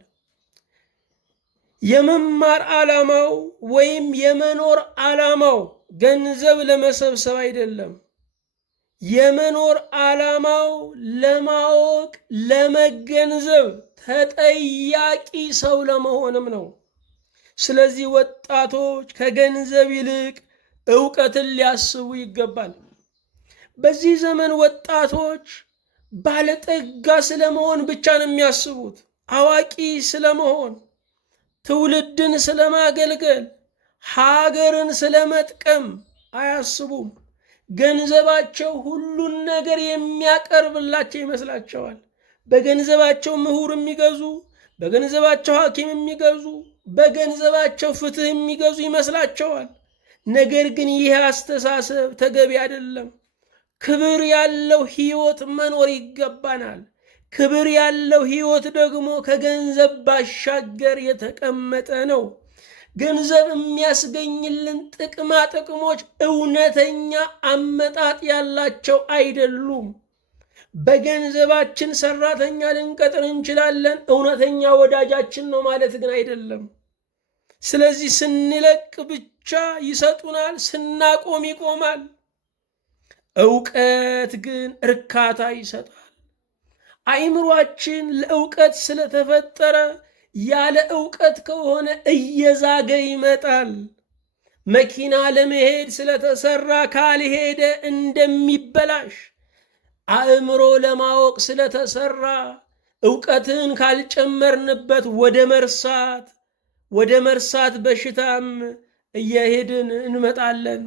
የመማር ዓላማው ወይም የመኖር ዓላማው ገንዘብ ለመሰብሰብ አይደለም። የመኖር ዓላማው ለማወቅ፣ ለመገንዘብ፣ ተጠያቂ ሰው ለመሆንም ነው። ስለዚህ ወጣቶች ከገንዘብ ይልቅ ዕውቀትን ሊያስቡ ይገባል። በዚህ ዘመን ወጣቶች ባለጠጋ ስለመሆን ብቻ ነው የሚያስቡት። አዋቂ ስለመሆን፣ ትውልድን ስለማገልገል፣ ሀገርን ስለመጥቀም አያስቡም። ገንዘባቸው ሁሉን ነገር የሚያቀርብላቸው ይመስላቸዋል። በገንዘባቸው ምሁር የሚገዙ፣ በገንዘባቸው ሐኪም የሚገዙ፣ በገንዘባቸው ፍትህ የሚገዙ ይመስላቸዋል። ነገር ግን ይህ አስተሳሰብ ተገቢ አይደለም። ክብር ያለው ሕይወት መኖር ይገባናል። ክብር ያለው ሕይወት ደግሞ ከገንዘብ ባሻገር የተቀመጠ ነው። ገንዘብ የሚያስገኝልን ጥቅማ ጥቅሞች እውነተኛ አመጣጥ ያላቸው አይደሉም። በገንዘባችን ሰራተኛ ልንቀጥር እንችላለን፣ እውነተኛ ወዳጃችን ነው ማለት ግን አይደለም። ስለዚህ ስንለቅ ብቻ ይሰጡናል፣ ስናቆም ይቆማል። ዕውቀት ግን እርካታ ይሰጣል። አእምሯችን ለዕውቀት ስለተፈጠረ ያለ ዕውቀት ከሆነ እየዛገ ይመጣል። መኪና ለመሄድ ስለተሰራ ካልሄደ እንደሚበላሽ፣ አእምሮ ለማወቅ ስለተሰራ ዕውቀትን ካልጨመርንበት ወደ መርሳት በሽታም እየሄድን እንመጣለን።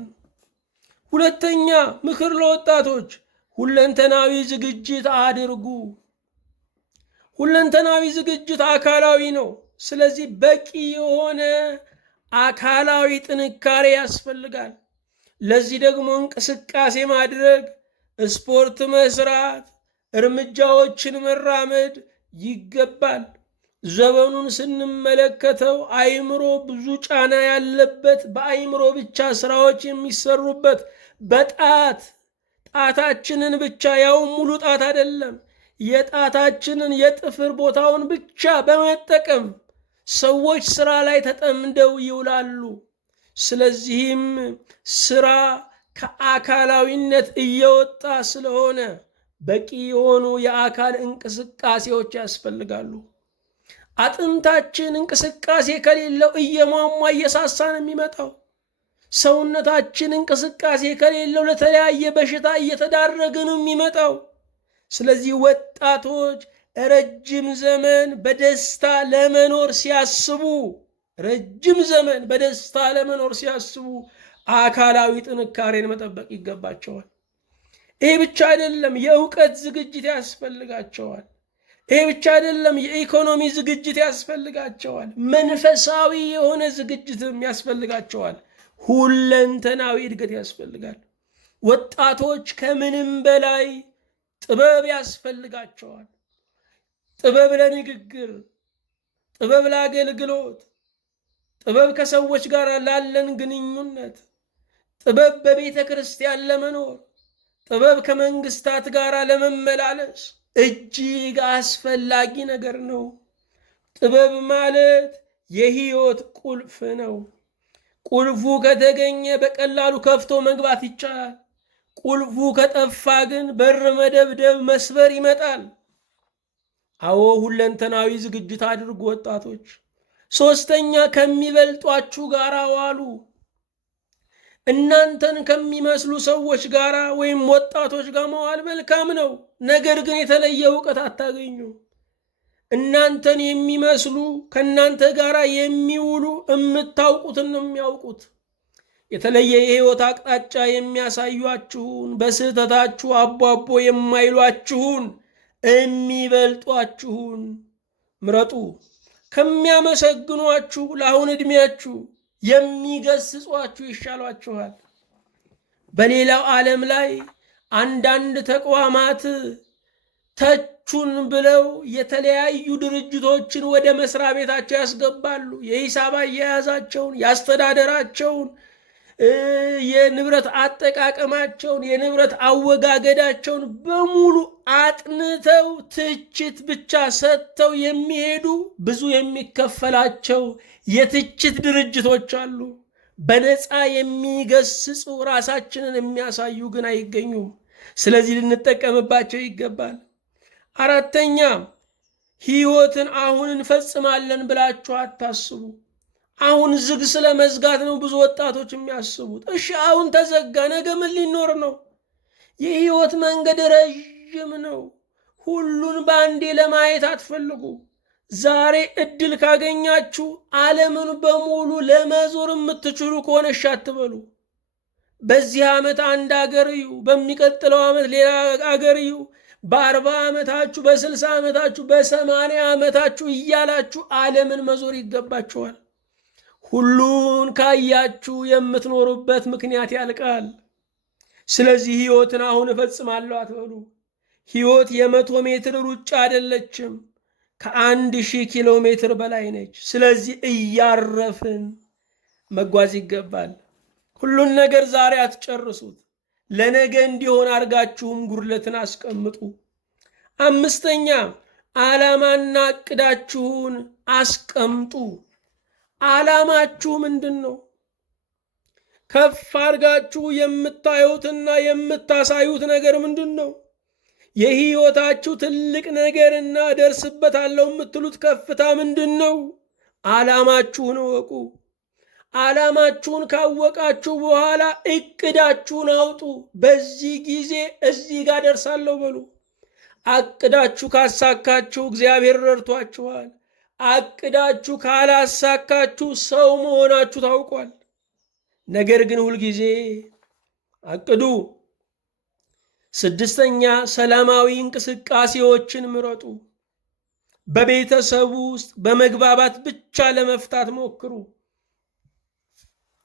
ሁለተኛ ምክር ለወጣቶች፣ ሁለንተናዊ ዝግጅት አድርጉ። ሁለንተናዊ ዝግጅት አካላዊ ነው። ስለዚህ በቂ የሆነ አካላዊ ጥንካሬ ያስፈልጋል። ለዚህ ደግሞ እንቅስቃሴ ማድረግ፣ ስፖርት መስራት፣ እርምጃዎችን መራመድ ይገባል። ዘመኑን ስንመለከተው አእምሮ ብዙ ጫና ያለበት፣ በአእምሮ ብቻ ስራዎች የሚሰሩበት፣ ጣታችንን ብቻ ያው ሙሉ ጣት አይደለም፣ የጣታችንን የጥፍር ቦታውን ብቻ በመጠቀም ሰዎች ስራ ላይ ተጠምደው ይውላሉ። ስለዚህም ስራ ከአካላዊነት እየወጣ ስለሆነ በቂ የሆኑ የአካል እንቅስቃሴዎች ያስፈልጋሉ። አጥንታችን እንቅስቃሴ ከሌለው እየሟሟ እየሳሳ ነው የሚመጣው። ሰውነታችን እንቅስቃሴ ከሌለው ለተለያየ በሽታ እየተዳረገ ነው የሚመጣው። ስለዚህ ወጣቶች ረጅም ዘመን በደስታ ለመኖር ሲያስቡ አካላዊ ጥንካሬን መጠበቅ ይገባቸዋል። ይሄ ብቻ አይደለም፣ የዕውቀት ዝግጅት ያስፈልጋቸዋል። ይሄ ብቻ አይደለም፣ የኢኮኖሚ ዝግጅት ያስፈልጋቸዋል። መንፈሳዊ የሆነ ዝግጅትም ያስፈልጋቸዋል። ሁለንተናዊ እድገት ያስፈልጋል። ወጣቶች ከምንም በላይ ጥበብ ያስፈልጋቸዋል። ጥበብ ለንግግር፣ ጥበብ ለአገልግሎት፣ ጥበብ ከሰዎች ጋር ላለን ግንኙነት፣ ጥበብ በቤተ ክርስቲያን ለመኖር፣ ጥበብ ከመንግስታት ጋር ለመመላለስ እጅግ አስፈላጊ ነገር ነው። ጥበብ ማለት የህይወት ቁልፍ ነው። ቁልፉ ከተገኘ በቀላሉ ከፍቶ መግባት ይቻላል። ቁልፉ ከጠፋ ግን በር መደብደብ፣ መስበር ይመጣል። አዎ ሁለንተናዊ ዝግጅት አድርጉ ወጣቶች። ሶስተኛ ከሚበልጧችሁ ጋር ዋሉ። እናንተን ከሚመስሉ ሰዎች ጋር ወይም ወጣቶች ጋር መዋል መልካም ነው። ነገር ግን የተለየ ዕውቀት አታገኙ። እናንተን የሚመስሉ ከእናንተ ጋር የሚውሉ የምታውቁትን ነው የሚያውቁት። የተለየ የህይወት አቅጣጫ የሚያሳዩአችሁን፣ በስህተታችሁ አቧቦ የማይሏችሁን የሚበልጧችሁን ምረጡ። ከሚያመሰግኗችሁ ለአሁን ዕድሜያችሁ የሚገስጿችሁ ይሻሏችኋል። በሌላው ዓለም ላይ አንዳንድ ተቋማት ተቹን ብለው የተለያዩ ድርጅቶችን ወደ መስሪያ ቤታቸው ያስገባሉ። የሂሳብ አያያዛቸውን፣ የአስተዳደራቸውን፣ የንብረት አጠቃቀማቸውን፣ የንብረት አወጋገዳቸውን በሙሉ አጥንተው ትችት ብቻ ሰጥተው የሚሄዱ ብዙ የሚከፈላቸው የትችት ድርጅቶች አሉ። በነፃ የሚገስጹ ራሳችንን የሚያሳዩ ግን አይገኙም። ስለዚህ ልንጠቀምባቸው ይገባል። አራተኛ፣ ሕይወትን አሁን እንፈጽማለን ብላችሁ አታስቡ። አሁን ዝግ ስለ መዝጋት ነው ብዙ ወጣቶች የሚያስቡት። እሺ አሁን ተዘጋ፣ ነገ ምን ሊኖር ነው? የሕይወት መንገድ ረዥም ነው። ሁሉን በአንዴ ለማየት አትፈልጉ። ዛሬ እድል ካገኛችሁ ዓለምን በሙሉ ለመዞር የምትችሉ ከሆነ እሺ አትበሉ። በዚህ ዓመት አንድ አገር እዩ፣ በሚቀጥለው ዓመት ሌላ አገር እዩ። በ40 ዓመታችሁ፣ በ60 ዓመታችሁ፣ በ80 ዓመታችሁ እያላችሁ ዓለምን መዞር ይገባችኋል። ሁሉን ካያችሁ የምትኖሩበት ምክንያት ያልቃል። ስለዚህ ሕይወትን አሁን እፈጽማለሁ አትበሉ። ሕይወት የ100 ሜትር ሩጫ አይደለችም፣ ከ1000 ኪሎ ሜትር በላይ ነች። ስለዚህ እያረፍን መጓዝ ይገባል። ሁሉን ነገር ዛሬ አትጨርሱት። ለነገ እንዲሆን አድርጋችሁም ጉድለትን አስቀምጡ። አምስተኛ፣ ዓላማና ዕቅዳችሁን አስቀምጡ። ዓላማችሁ ምንድን ነው? ከፍ አድርጋችሁ የምታዩትና የምታሳዩት ነገር ምንድን ነው? የሕይወታችሁ ትልቅ ነገርና ደርስበታለሁ የምትሉት ከፍታ ምንድን ነው? ዓላማችሁን እወቁ። ዓላማችሁን ካወቃችሁ በኋላ ዕቅዳችሁን አውጡ። በዚህ ጊዜ እዚህ ጋር ደርሳለሁ በሉ። አቅዳችሁ ካሳካችሁ እግዚአብሔር ረድቷችኋል። አቅዳችሁ ካላሳካችሁ ሰው መሆናችሁ ታውቋል። ነገር ግን ሁልጊዜ አቅዱ። ስድስተኛ፣ ሰላማዊ እንቅስቃሴዎችን ምረጡ። በቤተሰቡ ውስጥ በመግባባት ብቻ ለመፍታት ሞክሩ።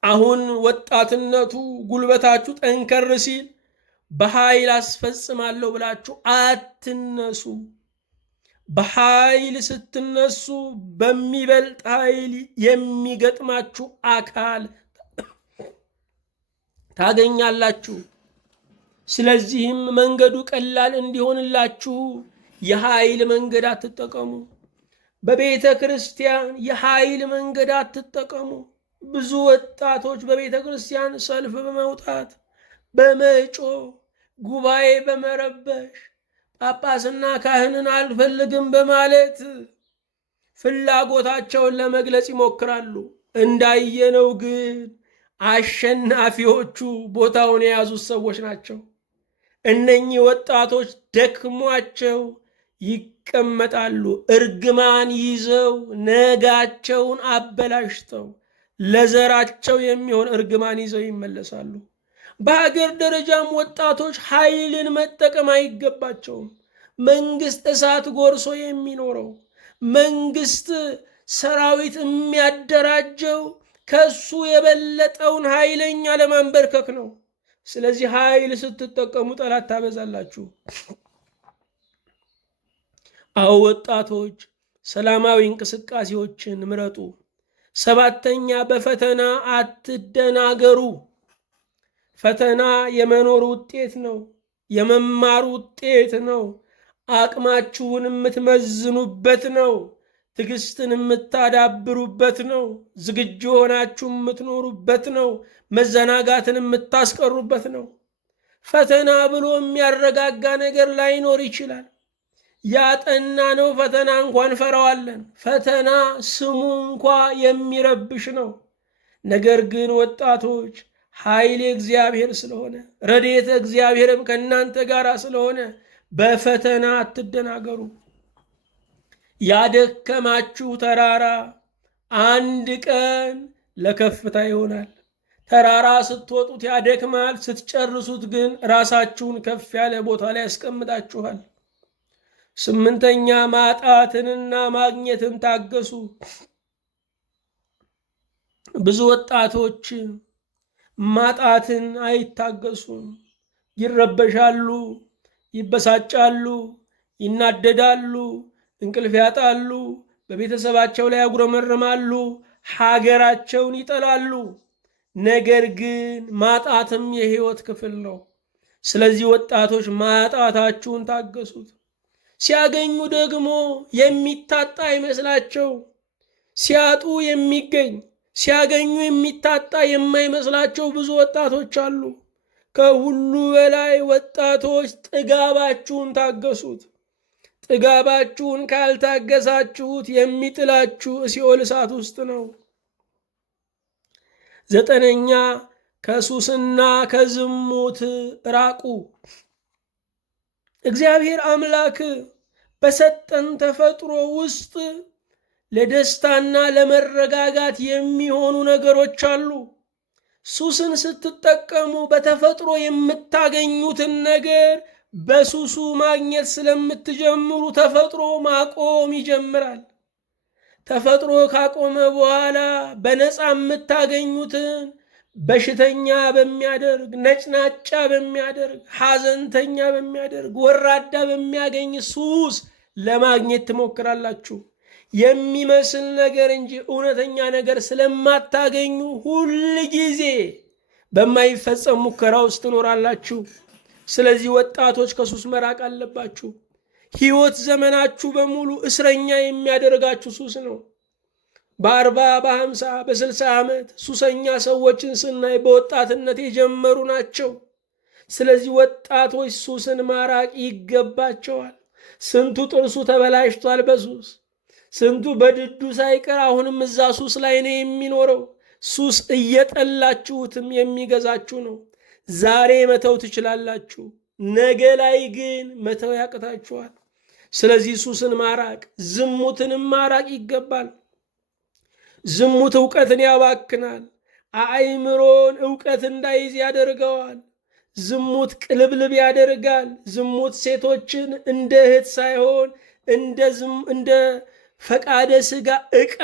አሁን ወጣትነቱ ጉልበታችሁ ጠንከር ሲል በኃይል አስፈጽማለሁ ብላችሁ አትነሱ። በኃይል ስትነሱ በሚበልጥ ኃይል የሚገጥማችሁ አካል ታገኛላችሁ። ስለዚህም መንገዱ ቀላል እንዲሆንላችሁ የኃይል መንገድ አትጠቀሙ። በቤተ ክርስቲያን የኃይል መንገድ አትጠቀሙ። ብዙ ወጣቶች በቤተ ክርስቲያን ሰልፍ በመውጣት በመጮ ጉባኤ በመረበሽ ጳጳስና ካህንን አልፈልግም በማለት ፍላጎታቸውን ለመግለጽ ይሞክራሉ። እንዳየነው ግን አሸናፊዎቹ ቦታውን የያዙት ሰዎች ናቸው። እነኚህ ወጣቶች ደክሟቸው ይቀመጣሉ። እርግማን ይዘው ነጋቸውን አበላሽተው ለዘራቸው የሚሆን እርግማን ይዘው ይመለሳሉ። በሀገር ደረጃም ወጣቶች ኃይልን መጠቀም አይገባቸውም። መንግስት እሳት ጎርሶ የሚኖረው መንግስት ሰራዊት የሚያደራጀው ከሱ የበለጠውን ኃይለኛ ለማንበርከክ ነው። ስለዚህ ኃይል ስትጠቀሙ ጠላት ታበዛላችሁ። አዎ ወጣቶች ሰላማዊ እንቅስቃሴዎችን ምረጡ። ሰባተኛ፣ በፈተና አትደናገሩ። ፈተና የመኖር ውጤት ነው፣ የመማር ውጤት ነው። አቅማችሁን የምትመዝኑበት ነው። ትዕግስትን የምታዳብሩበት ነው። ዝግጁ ሆናችሁ የምትኖሩበት ነው። መዘናጋትን የምታስቀሩበት ነው። ፈተና ብሎ የሚያረጋጋ ነገር ላይኖር ይችላል። ያጠናነው ፈተና እንኳን ፈራዋለን። ፈተና ስሙ እንኳ የሚረብሽ ነው። ነገር ግን ወጣቶች ኃይል እግዚአብሔር ስለሆነ ረድኤተ እግዚአብሔርም ከእናንተ ጋር ስለሆነ በፈተና አትደናገሩ። ያደከማችሁ ተራራ አንድ ቀን ለከፍታ ይሆናል። ተራራ ስትወጡት ያደክማል፣ ስትጨርሱት ግን ራሳችሁን ከፍ ያለ ቦታ ላይ ያስቀምጣችኋል። 8ኛ ማጣትንና ማግኘትን ታገሱ። ብዙ ወጣቶች ማጣትን አይታገሱም። ይረበሻሉ፣ ይበሳጫሉ፣ ይናደዳሉ፣ እንቅልፍ ያጣሉ፣ በቤተሰባቸው ላይ ያጉረመርማሉ፣ ሀገራቸውን ይጠላሉ። ነገር ግን ማጣትም የህይወት ክፍል ነው። ስለዚህ ወጣቶች ማጣታችሁን ታገሱት። ሲያገኙ ደግሞ የሚታጣ አይመስላቸው። ሲያጡ የሚገኝ ሲያገኙ የሚታጣ የማይመስላቸው ብዙ ወጣቶች አሉ። ከሁሉ በላይ ወጣቶች ጥጋባችሁን ታገሱት። ጥጋባችሁን ካልታገሳችሁት የሚጥላችሁ ሲኦል እሳት ውስጥ ነው። 9ኛ ከሱስና ከዝሙት ራቁ። እግዚአብሔር አምላክ በሰጠን ተፈጥሮ ውስጥ ለደስታና ለመረጋጋት የሚሆኑ ነገሮች አሉ። ሱስን ስትጠቀሙ በተፈጥሮ የምታገኙትን ነገር በሱሱ ማግኘት ስለምትጀምሩ ተፈጥሮ ማቆም ይጀምራል። ተፈጥሮ ካቆመ በኋላ በነፃ የምታገኙትን በሽተኛ በሚያደርግ፣ ነጭናጫ በሚያደርግ፣ ሐዘንተኛ በሚያደርግ፣ ወራዳ በሚያገኝ ሱስ ለማግኘት ትሞክራላችሁ። የሚመስል ነገር እንጂ እውነተኛ ነገር ስለማታገኙ ሁል ጊዜ በማይፈጸም ሙከራ ውስጥ ትኖራላችሁ። ስለዚህ ወጣቶች ከሱስ መራቅ አለባችሁ። ሕይወት ዘመናችሁ በሙሉ እስረኛ የሚያደርጋችሁ ሱስ ነው። በ40 በ50 በ60 ዓመት ሱሰኛ ሰዎችን ስናይ በወጣትነት የጀመሩ ናቸው። ስለዚህ ወጣቶች ሱስን ማራቅ ይገባቸዋል። ስንቱ ጥርሱ ተበላሽቷል በሱስ፣ ስንቱ በድዱ ሳይቀር አሁንም እዛ ሱስ ላይ ነው የሚኖረው። ሱስ እየጠላችሁትም የሚገዛችሁ ነው። ዛሬ መተው ትችላላችሁ፣ ነገ ላይ ግን መተው ያቅታችኋል። ስለዚህ ሱስን ማራቅ፣ ዝሙትንም ማራቅ ይገባል። ዝሙት ዕውቀትን ያባክናል። አእምሮን ዕውቀት እንዳይዝ ያደርገዋል። ዝሙት ቅልብልብ ያደርጋል። ዝሙት ሴቶችን እንደ እህት ሳይሆን እንደ ፈቃደ ሥጋ ዕቃ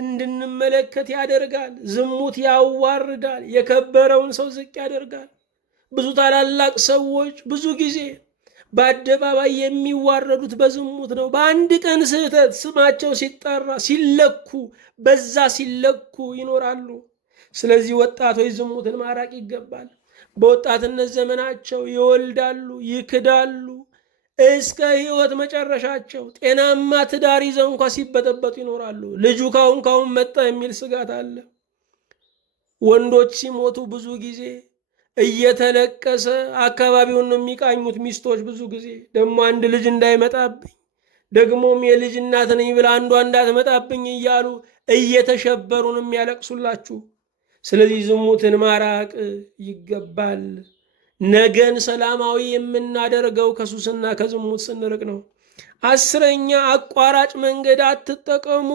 እንድንመለከት ያደርጋል። ዝሙት ያዋርዳል። የከበረውን ሰው ዝቅ ያደርጋል። ብዙ ታላላቅ ሰዎች ብዙ ጊዜ በአደባባይ የሚዋረዱት በዝሙት ነው። በአንድ ቀን ስህተት ስማቸው ሲጠራ ሲለኩ፣ በዛ ሲለኩ ይኖራሉ። ስለዚህ ወጣቶች ዝሙትን ማራቅ ይገባል። በወጣትነት ዘመናቸው ይወልዳሉ፣ ይክዳሉ። እስከ ሕይወት መጨረሻቸው ጤናማ ትዳር ይዘው እንኳ ሲበጠበጡ ይኖራሉ። ልጁ ካሁን መጣ የሚል ስጋት አለ። ወንዶች ሲሞቱ ብዙ ጊዜ እየተለቀሰ አካባቢውን ነው የሚቃኙት። ሚስቶች ብዙ ጊዜ ደግሞ አንድ ልጅ እንዳይመጣብኝ፣ ደግሞም የልጅ እናት ነኝ ብላ አንዷ እንዳትመጣብኝ እያሉ እየተሸበሩ ነው የሚያለቅሱላችሁ። ስለዚህ ዝሙትን ማራቅ ይገባል። ነገን ሰላማዊ የምናደርገው ከሱስና ከዝሙት ስንርቅ ነው። 10ኛ አቋራጭ መንገድ አትጠቀሙ።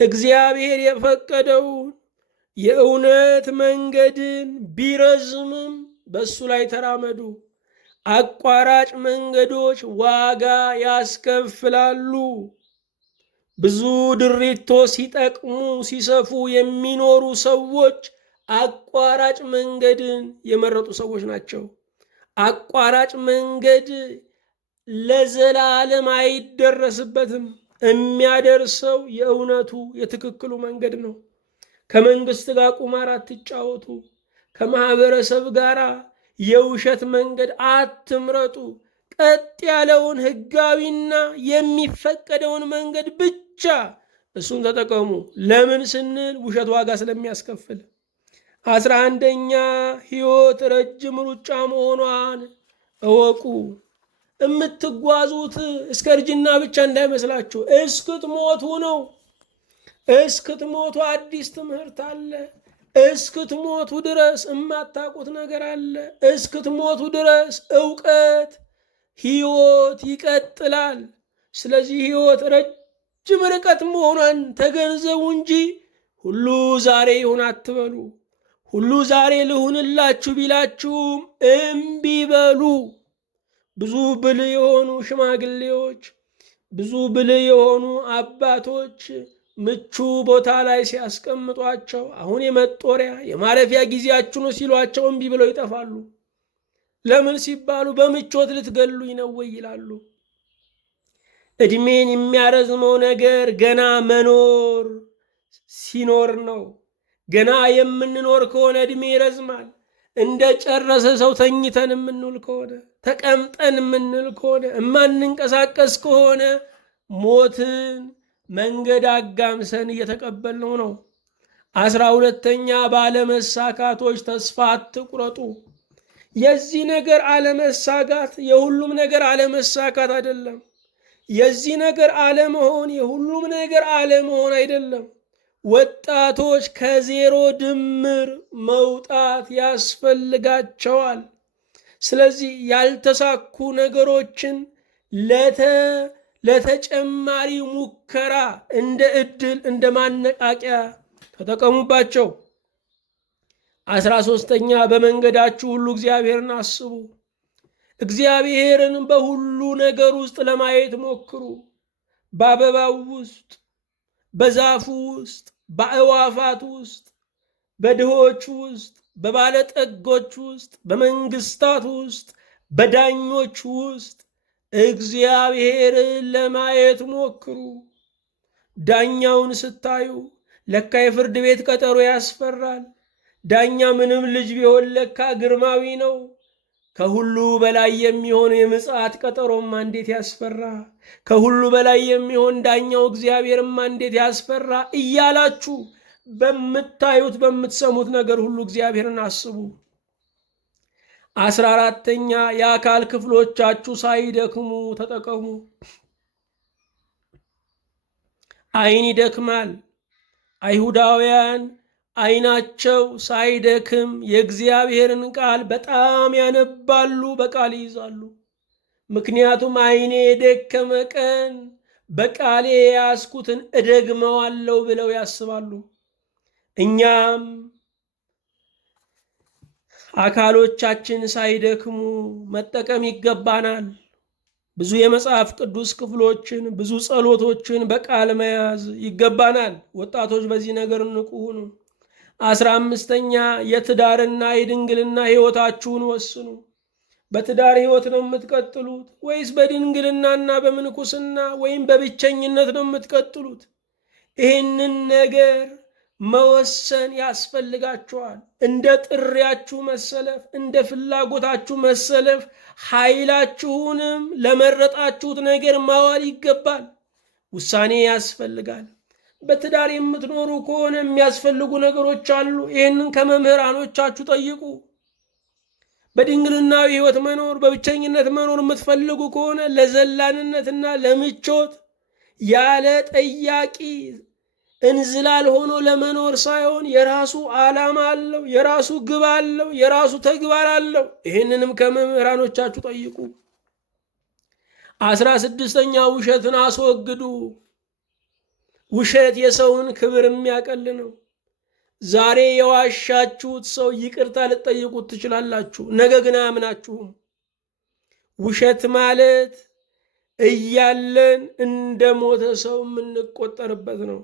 እግዚአብሔር የፈቀደውን የእውነት መንገድን ቢረዝምም በሱ ላይ ተራመዱ። አቋራጭ መንገዶች ዋጋ ያስከፍላሉ። ብዙ ድሪቶ ሲጠቅሙ ሲሰፉ የሚኖሩ ሰዎች አቋራጭ መንገድን የመረጡ ሰዎች ናቸው። አቋራጭ መንገድ ለዘላለም አይደረስበትም። የሚያደርሰው የእውነቱ የትክክሉ መንገድ ነው። ከመንግስት ጋር ቁማር አትጫወቱ። ከማህበረሰብ ጋር የውሸት መንገድ አትምረጡ። ቀጥ ያለውን ሕጋዊና የሚፈቀደውን መንገድ ብቻ እሱን ተጠቀሙ። ለምን ስንል ውሸት ዋጋ ስለሚያስከፍል። 11ኛ ሕይወት ረጅም ሩጫ መሆኗን እወቁ። የምትጓዙት እስከ እርጅና ብቻ እንዳይመስላችሁ፣ እስክትሞቱ ነው። እስክትሞቱ አዲስ ትምህርት አለ። እስክትሞቱ ድረስ የማታውቁት ነገር አለ። እስክትሞቱ ድረስ ዕውቀት ሕይወት ይቀጥላል። ስለዚህ ሕይወት ረጅም ርቀት መሆኗን ተገንዘቡ እንጂ ሁሉ ዛሬ ይሁን አትበሉ። ሁሉ ዛሬ ልሁንላችሁ ቢላችሁም እምቢ በሉ። ብዙ ብልህ የሆኑ ሽማግሌዎች፣ ብዙ ብልህ የሆኑ አባቶች ምቹ ቦታ ላይ ሲያስቀምጧቸው አሁን የመጦሪያ የማረፊያ ጊዜያችሁ ነው ሲሏቸው እምቢ ብለው ይጠፋሉ። ለምን ሲባሉ በምቾት ልትገሉኝ ነው ወይ ይላሉ። ዕድሜን የሚያረዝመው ነገር ገና መኖር ሲኖር ነው። ገና የምንኖር ከሆነ ዕድሜ ይረዝማል። እንደ ጨረሰ ሰው ተኝተን የምንውል ከሆነ፣ ተቀምጠን የምንል ከሆነ፣ እማንንቀሳቀስ ከሆነ ሞትን መንገድ አጋምሰን እየተቀበልነው ነው። 12ኛ ባለመሳካቶች ተስፋ አትቁረጡ። የዚህ ነገር አለመሳካት የሁሉም ነገር አለመሳካት አይደለም። የዚህ ነገር አለመሆን የሁሉም ነገር አለመሆን አይደለም። ወጣቶች ከዜሮ ድምር መውጣት ያስፈልጋቸዋል። ስለዚህ ያልተሳኩ ነገሮችን ለተጨማሪ ሙከራ እንደ ዕድል እንደ ማነቃቂያ ተጠቀሙባቸው። 13ኛ በመንገዳችሁ ሁሉ እግዚአብሔርን አስቡ። እግዚአብሔርን በሁሉ ነገር ውስጥ ለማየት ሞክሩ። በአበባው ውስጥ፣ በዛፉ ውስጥ፣ በአዕዋፋት ውስጥ፣ በድሆች ውስጥ፣ በባለጠጎች ውስጥ፣ በመንግስታት ውስጥ፣ በዳኞች ውስጥ እግዚአብሔርን ለማየት ሞክሩ። ዳኛውን ስታዩ ለካ የፍርድ ቤት ቀጠሮ ያስፈራል። ዳኛ ምንም ልጅ ቢሆን ለካ ግርማዊ ነው። ከሁሉ በላይ የሚሆን የምጽአት ቀጠሮማ እንዴት ያስፈራ! ከሁሉ በላይ የሚሆን ዳኛው እግዚአብሔርማ እንዴት ያስፈራ! እያላችሁ በምታዩት በምትሰሙት ነገር ሁሉ እግዚአብሔርን አስቡ። 14ኛ የአካል ክፍሎቻችሁ ሳይደክሙ ተጠቀሙ። ዓይን ይደክማል። አይሁዳውያን ዓይናቸው ሳይደክም የእግዚአብሔርን ቃል በጣም ያነባሉ፣ በቃል ይይዛሉ። ምክንያቱም ዓይኔ የደከመ ቀን በቃሌ የያዝኩትን እደግመዋለሁ ብለው ያስባሉ። እኛም አካሎቻችን ሳይደክሙ መጠቀም ይገባናል። ብዙ የመጽሐፍ ቅዱስ ክፍሎችን፣ ብዙ ጸሎቶችን በቃል መያዝ ይገባናል። ወጣቶች በዚህ ነገር ንቁ ሁኑ። 15ኛ የትዳርና የድንግልና ሕይወታችሁን ወስኑ። በትዳር ሕይወት ነው የምትቀጥሉት ወይስ በድንግልናና በምንኩስና ወይም በብቸኝነት ነው የምትቀጥሉት? ይህንን ነገር መወሰን ያስፈልጋችኋል። እንደ ጥሪያችሁ መሰለፍ፣ እንደ ፍላጎታችሁ መሰለፍ፣ ኃይላችሁንም ለመረጣችሁት ነገር ማዋል ይገባል። ውሳኔ ያስፈልጋል። በትዳር የምትኖሩ ከሆነ የሚያስፈልጉ ነገሮች አሉ። ይህንን ከመምህራኖቻችሁ ጠይቁ። በድንግልናዊ ሕይወት መኖር፣ በብቸኝነት መኖር የምትፈልጉ ከሆነ ለዘላንነትና ለምቾት ያለ ጠያቂ እንዝላል ሆኖ ለመኖር ሳይሆን የራሱ ዓላማ አለው፣ የራሱ ግብ አለው፣ የራሱ ተግባር አለው። ይህንንም ከመምህራኖቻችሁ ጠይቁ። 16ኛ ውሸትን አስወግዱ። ውሸት የሰውን ክብር የሚያቀል ነው። ዛሬ የዋሻችሁት ሰው ይቅርታ ልትጠይቁት ትችላላችሁ፣ ነገ ግን አያምናችሁም። ውሸት ማለት እያለን እንደ ሞተ ሰው የምንቆጠርበት ነው።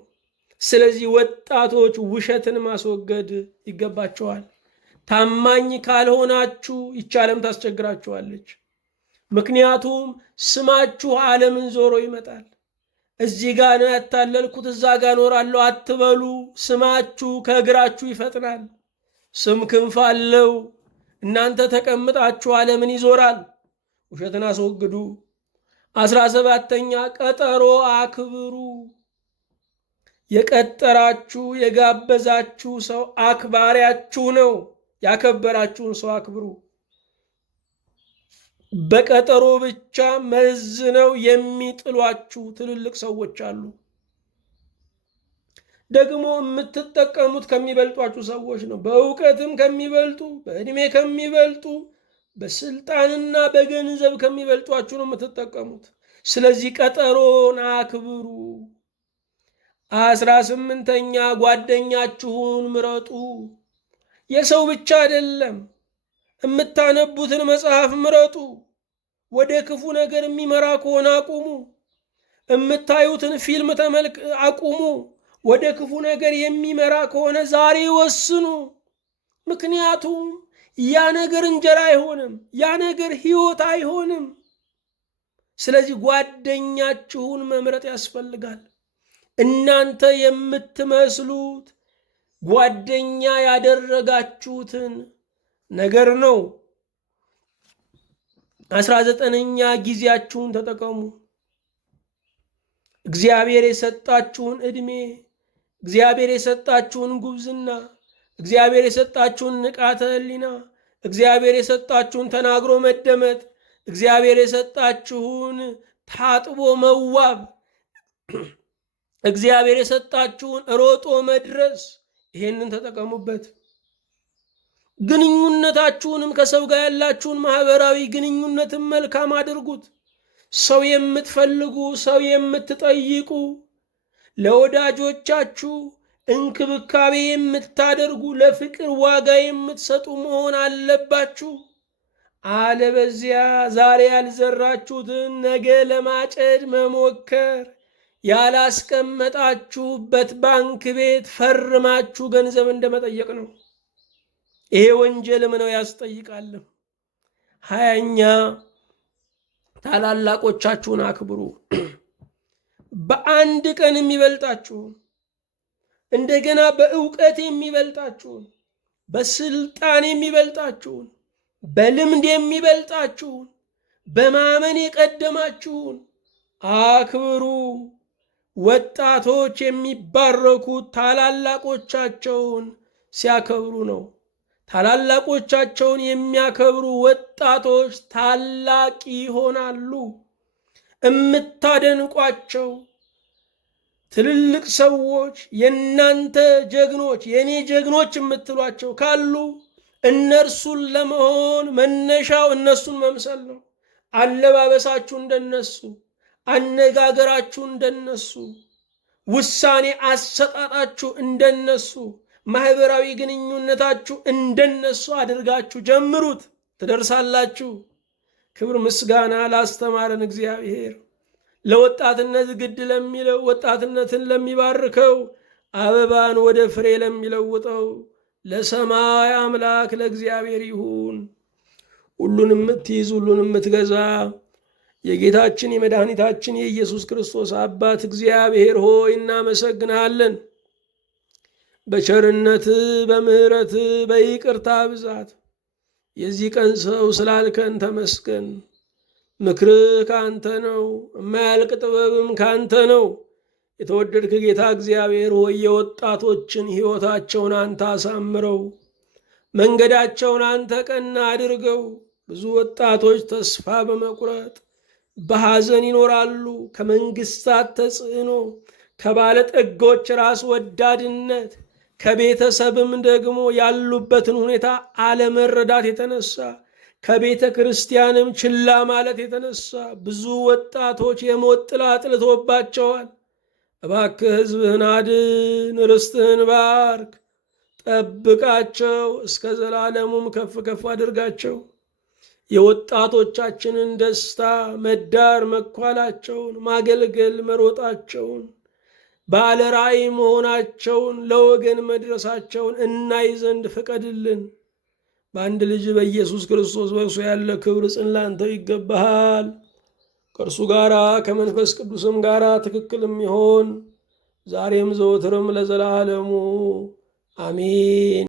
ስለዚህ ወጣቶች ውሸትን ማስወገድ ይገባቸዋል። ታማኝ ካልሆናችሁ ይህች ዓለም ታስቸግራችኋለች። ምክንያቱም ስማችሁ ዓለምን ዞሮ ይመጣል። እዚህ ጋ ነው ያታለልኩት እዛ ጋ ኖራለሁ አትበሉ። ስማችሁ ከእግራችሁ ይፈጥናል። ስም ክንፍ አለው። እናንተ ተቀምጣችሁ ዓለምን ይዞራል። ውሸትን አስወግዱ። 17ኛ ቀጠሮ አክብሩ። የቀጠራችሁ የጋበዛችሁ ሰው አክባሪያችሁ ነው። ያከበራችሁን ሰው አክብሩ። በቀጠሮ ብቻ መዝነው የሚጥሏችሁ ትልልቅ ሰዎች አሉ። ደግሞ የምትጠቀሙት ከሚበልጧችሁ ሰዎች ነው። በእውቀትም ከሚበልጡ፣ በዕድሜ ከሚበልጡ፣ በስልጣንና በገንዘብ ከሚበልጧችሁ ነው የምትጠቀሙት። ስለዚህ ቀጠሮን አክብሩ። 18ኛ ጓደኛችሁን ምረጡ። የሰው ብቻ አይደለም፣ የምታነቡትን መጽሐፍ ምረጡ። ወደ ክፉ ነገር የሚመራ ከሆነ አቁሙ። የምታዩትን ፊልም አቁሙ። ወደ ክፉ ነገር የሚመራ ከሆነ ዛሬ ወስኑ። ምክንያቱም ያ ነገር እንጀራ አይሆንም፣ ያ ነገር ሕይወት አይሆንም። ስለዚህ ጓደኛችሁን መምረጥ ያስፈልጋል። እናንተ የምትመስሉት ጓደኛ ያደረጋችሁትን ነገር ነው። 19ኛ ጊዜያችሁን ተጠቀሙ። እግዚአብሔር የሰጣችሁን ዕድሜ፣ እግዚአብሔር የሰጣችሁን ጉብዝና፣ እግዚአብሔር የሰጣችሁን ንቃተ ሕሊና፣ እግዚአብሔር የሰጣችሁን ተናግሮ መደመጥ፣ እግዚአብሔር የሰጣችሁን ታጥቦ መዋብ፣ እግዚአብሔር የሰጣችሁን ሮጦ መድረስ፣ ይሄንን ተጠቀሙበት። ግንኙነታችሁንም ከሰው ጋር ያላችሁን ማህበራዊ ግንኙነትን መልካም አድርጉት። ሰው የምትፈልጉ፣ ሰው የምትጠይቁ፣ ለወዳጆቻችሁ እንክብካቤ የምታደርጉ፣ ለፍቅር ዋጋ የምትሰጡ መሆን አለባችሁ። አለበዚያ ዛሬ ያልዘራችሁትን ነገ ለማጨድ መሞከር ያላስቀመጣችሁበት ባንክ ቤት ፈርማችሁ ገንዘብ እንደመጠየቅ ነው። ይሄ ወንጀልም ነው፣ ያስጠይቃልም። 20ኛ ታላላቆቻችሁን አክብሩ። በአንድ ቀን የሚበልጣችሁን፣ እንደገና በእውቀት የሚበልጣችሁን፣ በስልጣን የሚበልጣችሁን፣ በልምድ የሚበልጣችሁን፣ በማመን የቀደማችሁን አክብሩ። ወጣቶች የሚባረኩት ታላላቆቻቸውን ሲያከብሩ ነው። ታላላቆቻቸውን የሚያከብሩ ወጣቶች ታላቅ ይሆናሉ። እምታደንቋቸው ትልልቅ ሰዎች፣ የእናንተ ጀግኖች፣ የእኔ ጀግኖች የምትሏቸው ካሉ እነርሱን ለመሆን መነሻው እነሱን መምሰል ነው። አለባበሳችሁ እንደነሱ፣ አነጋገራችሁ እንደነሱ፣ ውሳኔ አሰጣጣችሁ እንደነሱ፣ ማህበራዊ ግንኙነታችሁ እንደነሱ አድርጋችሁ ጀምሩት፣ ትደርሳላችሁ። ክብር ምስጋና ላስተማረን እግዚአብሔር፣ ለወጣትነት ግድ ለሚለው፣ ወጣትነትን ለሚባርከው፣ አበባን ወደ ፍሬ ለሚለውጠው ለሰማይ አምላክ ለእግዚአብሔር ይሁን። ሁሉን የምትይዝ ሁሉን የምትገዛ የጌታችን የመድኃኒታችን የኢየሱስ ክርስቶስ አባት እግዚአብሔር ሆይ እናመሰግንሃለን። በቸርነት በምሕረት በይቅርታ ብዛት የዚህ ቀን ሰው ስላልከን ተመስገን። ምክርህ ካንተ ነው፣ የማያልቅ ጥበብም ካንተ ነው። የተወደድክ ጌታ እግዚአብሔር ሆይ የወጣቶችን ሕይወታቸውን አንተ አሳምረው፣ መንገዳቸውን አንተ ቀና አድርገው። ብዙ ወጣቶች ተስፋ በመቁረጥ በሐዘን ይኖራሉ። ከመንግስታት ተጽዕኖ፣ ከባለጠጎች ራስ ወዳድነት፣ ከቤተሰብም ደግሞ ያሉበትን ሁኔታ አለመረዳት የተነሳ ከቤተ ክርስቲያንም ችላ ማለት የተነሳ ብዙ ወጣቶች የሞት ጥላ ጥልቶባቸዋል። እባክህ ሕዝብህን አድን፣ ርስትህን ባርክ፣ ጠብቃቸው፣ እስከ ዘላለሙም ከፍ ከፍ አድርጋቸው። የወጣቶቻችንን ደስታ መዳር መኳላቸውን፣ ማገልገል መሮጣቸውን፣ ባለ ራእይ መሆናቸውን፣ ለወገን መድረሳቸውን እናይ ዘንድ ፍቀድልን። በአንድ ልጅ በኢየሱስ ክርስቶስ በእርሱ ያለ ክብር ጽን ላንተው ይገባሃል። ከእርሱ ጋራ ከመንፈስ ቅዱስም ጋራ ትክክልም ይሆን ዛሬም ዘወትርም ለዘላለሙ አሜን።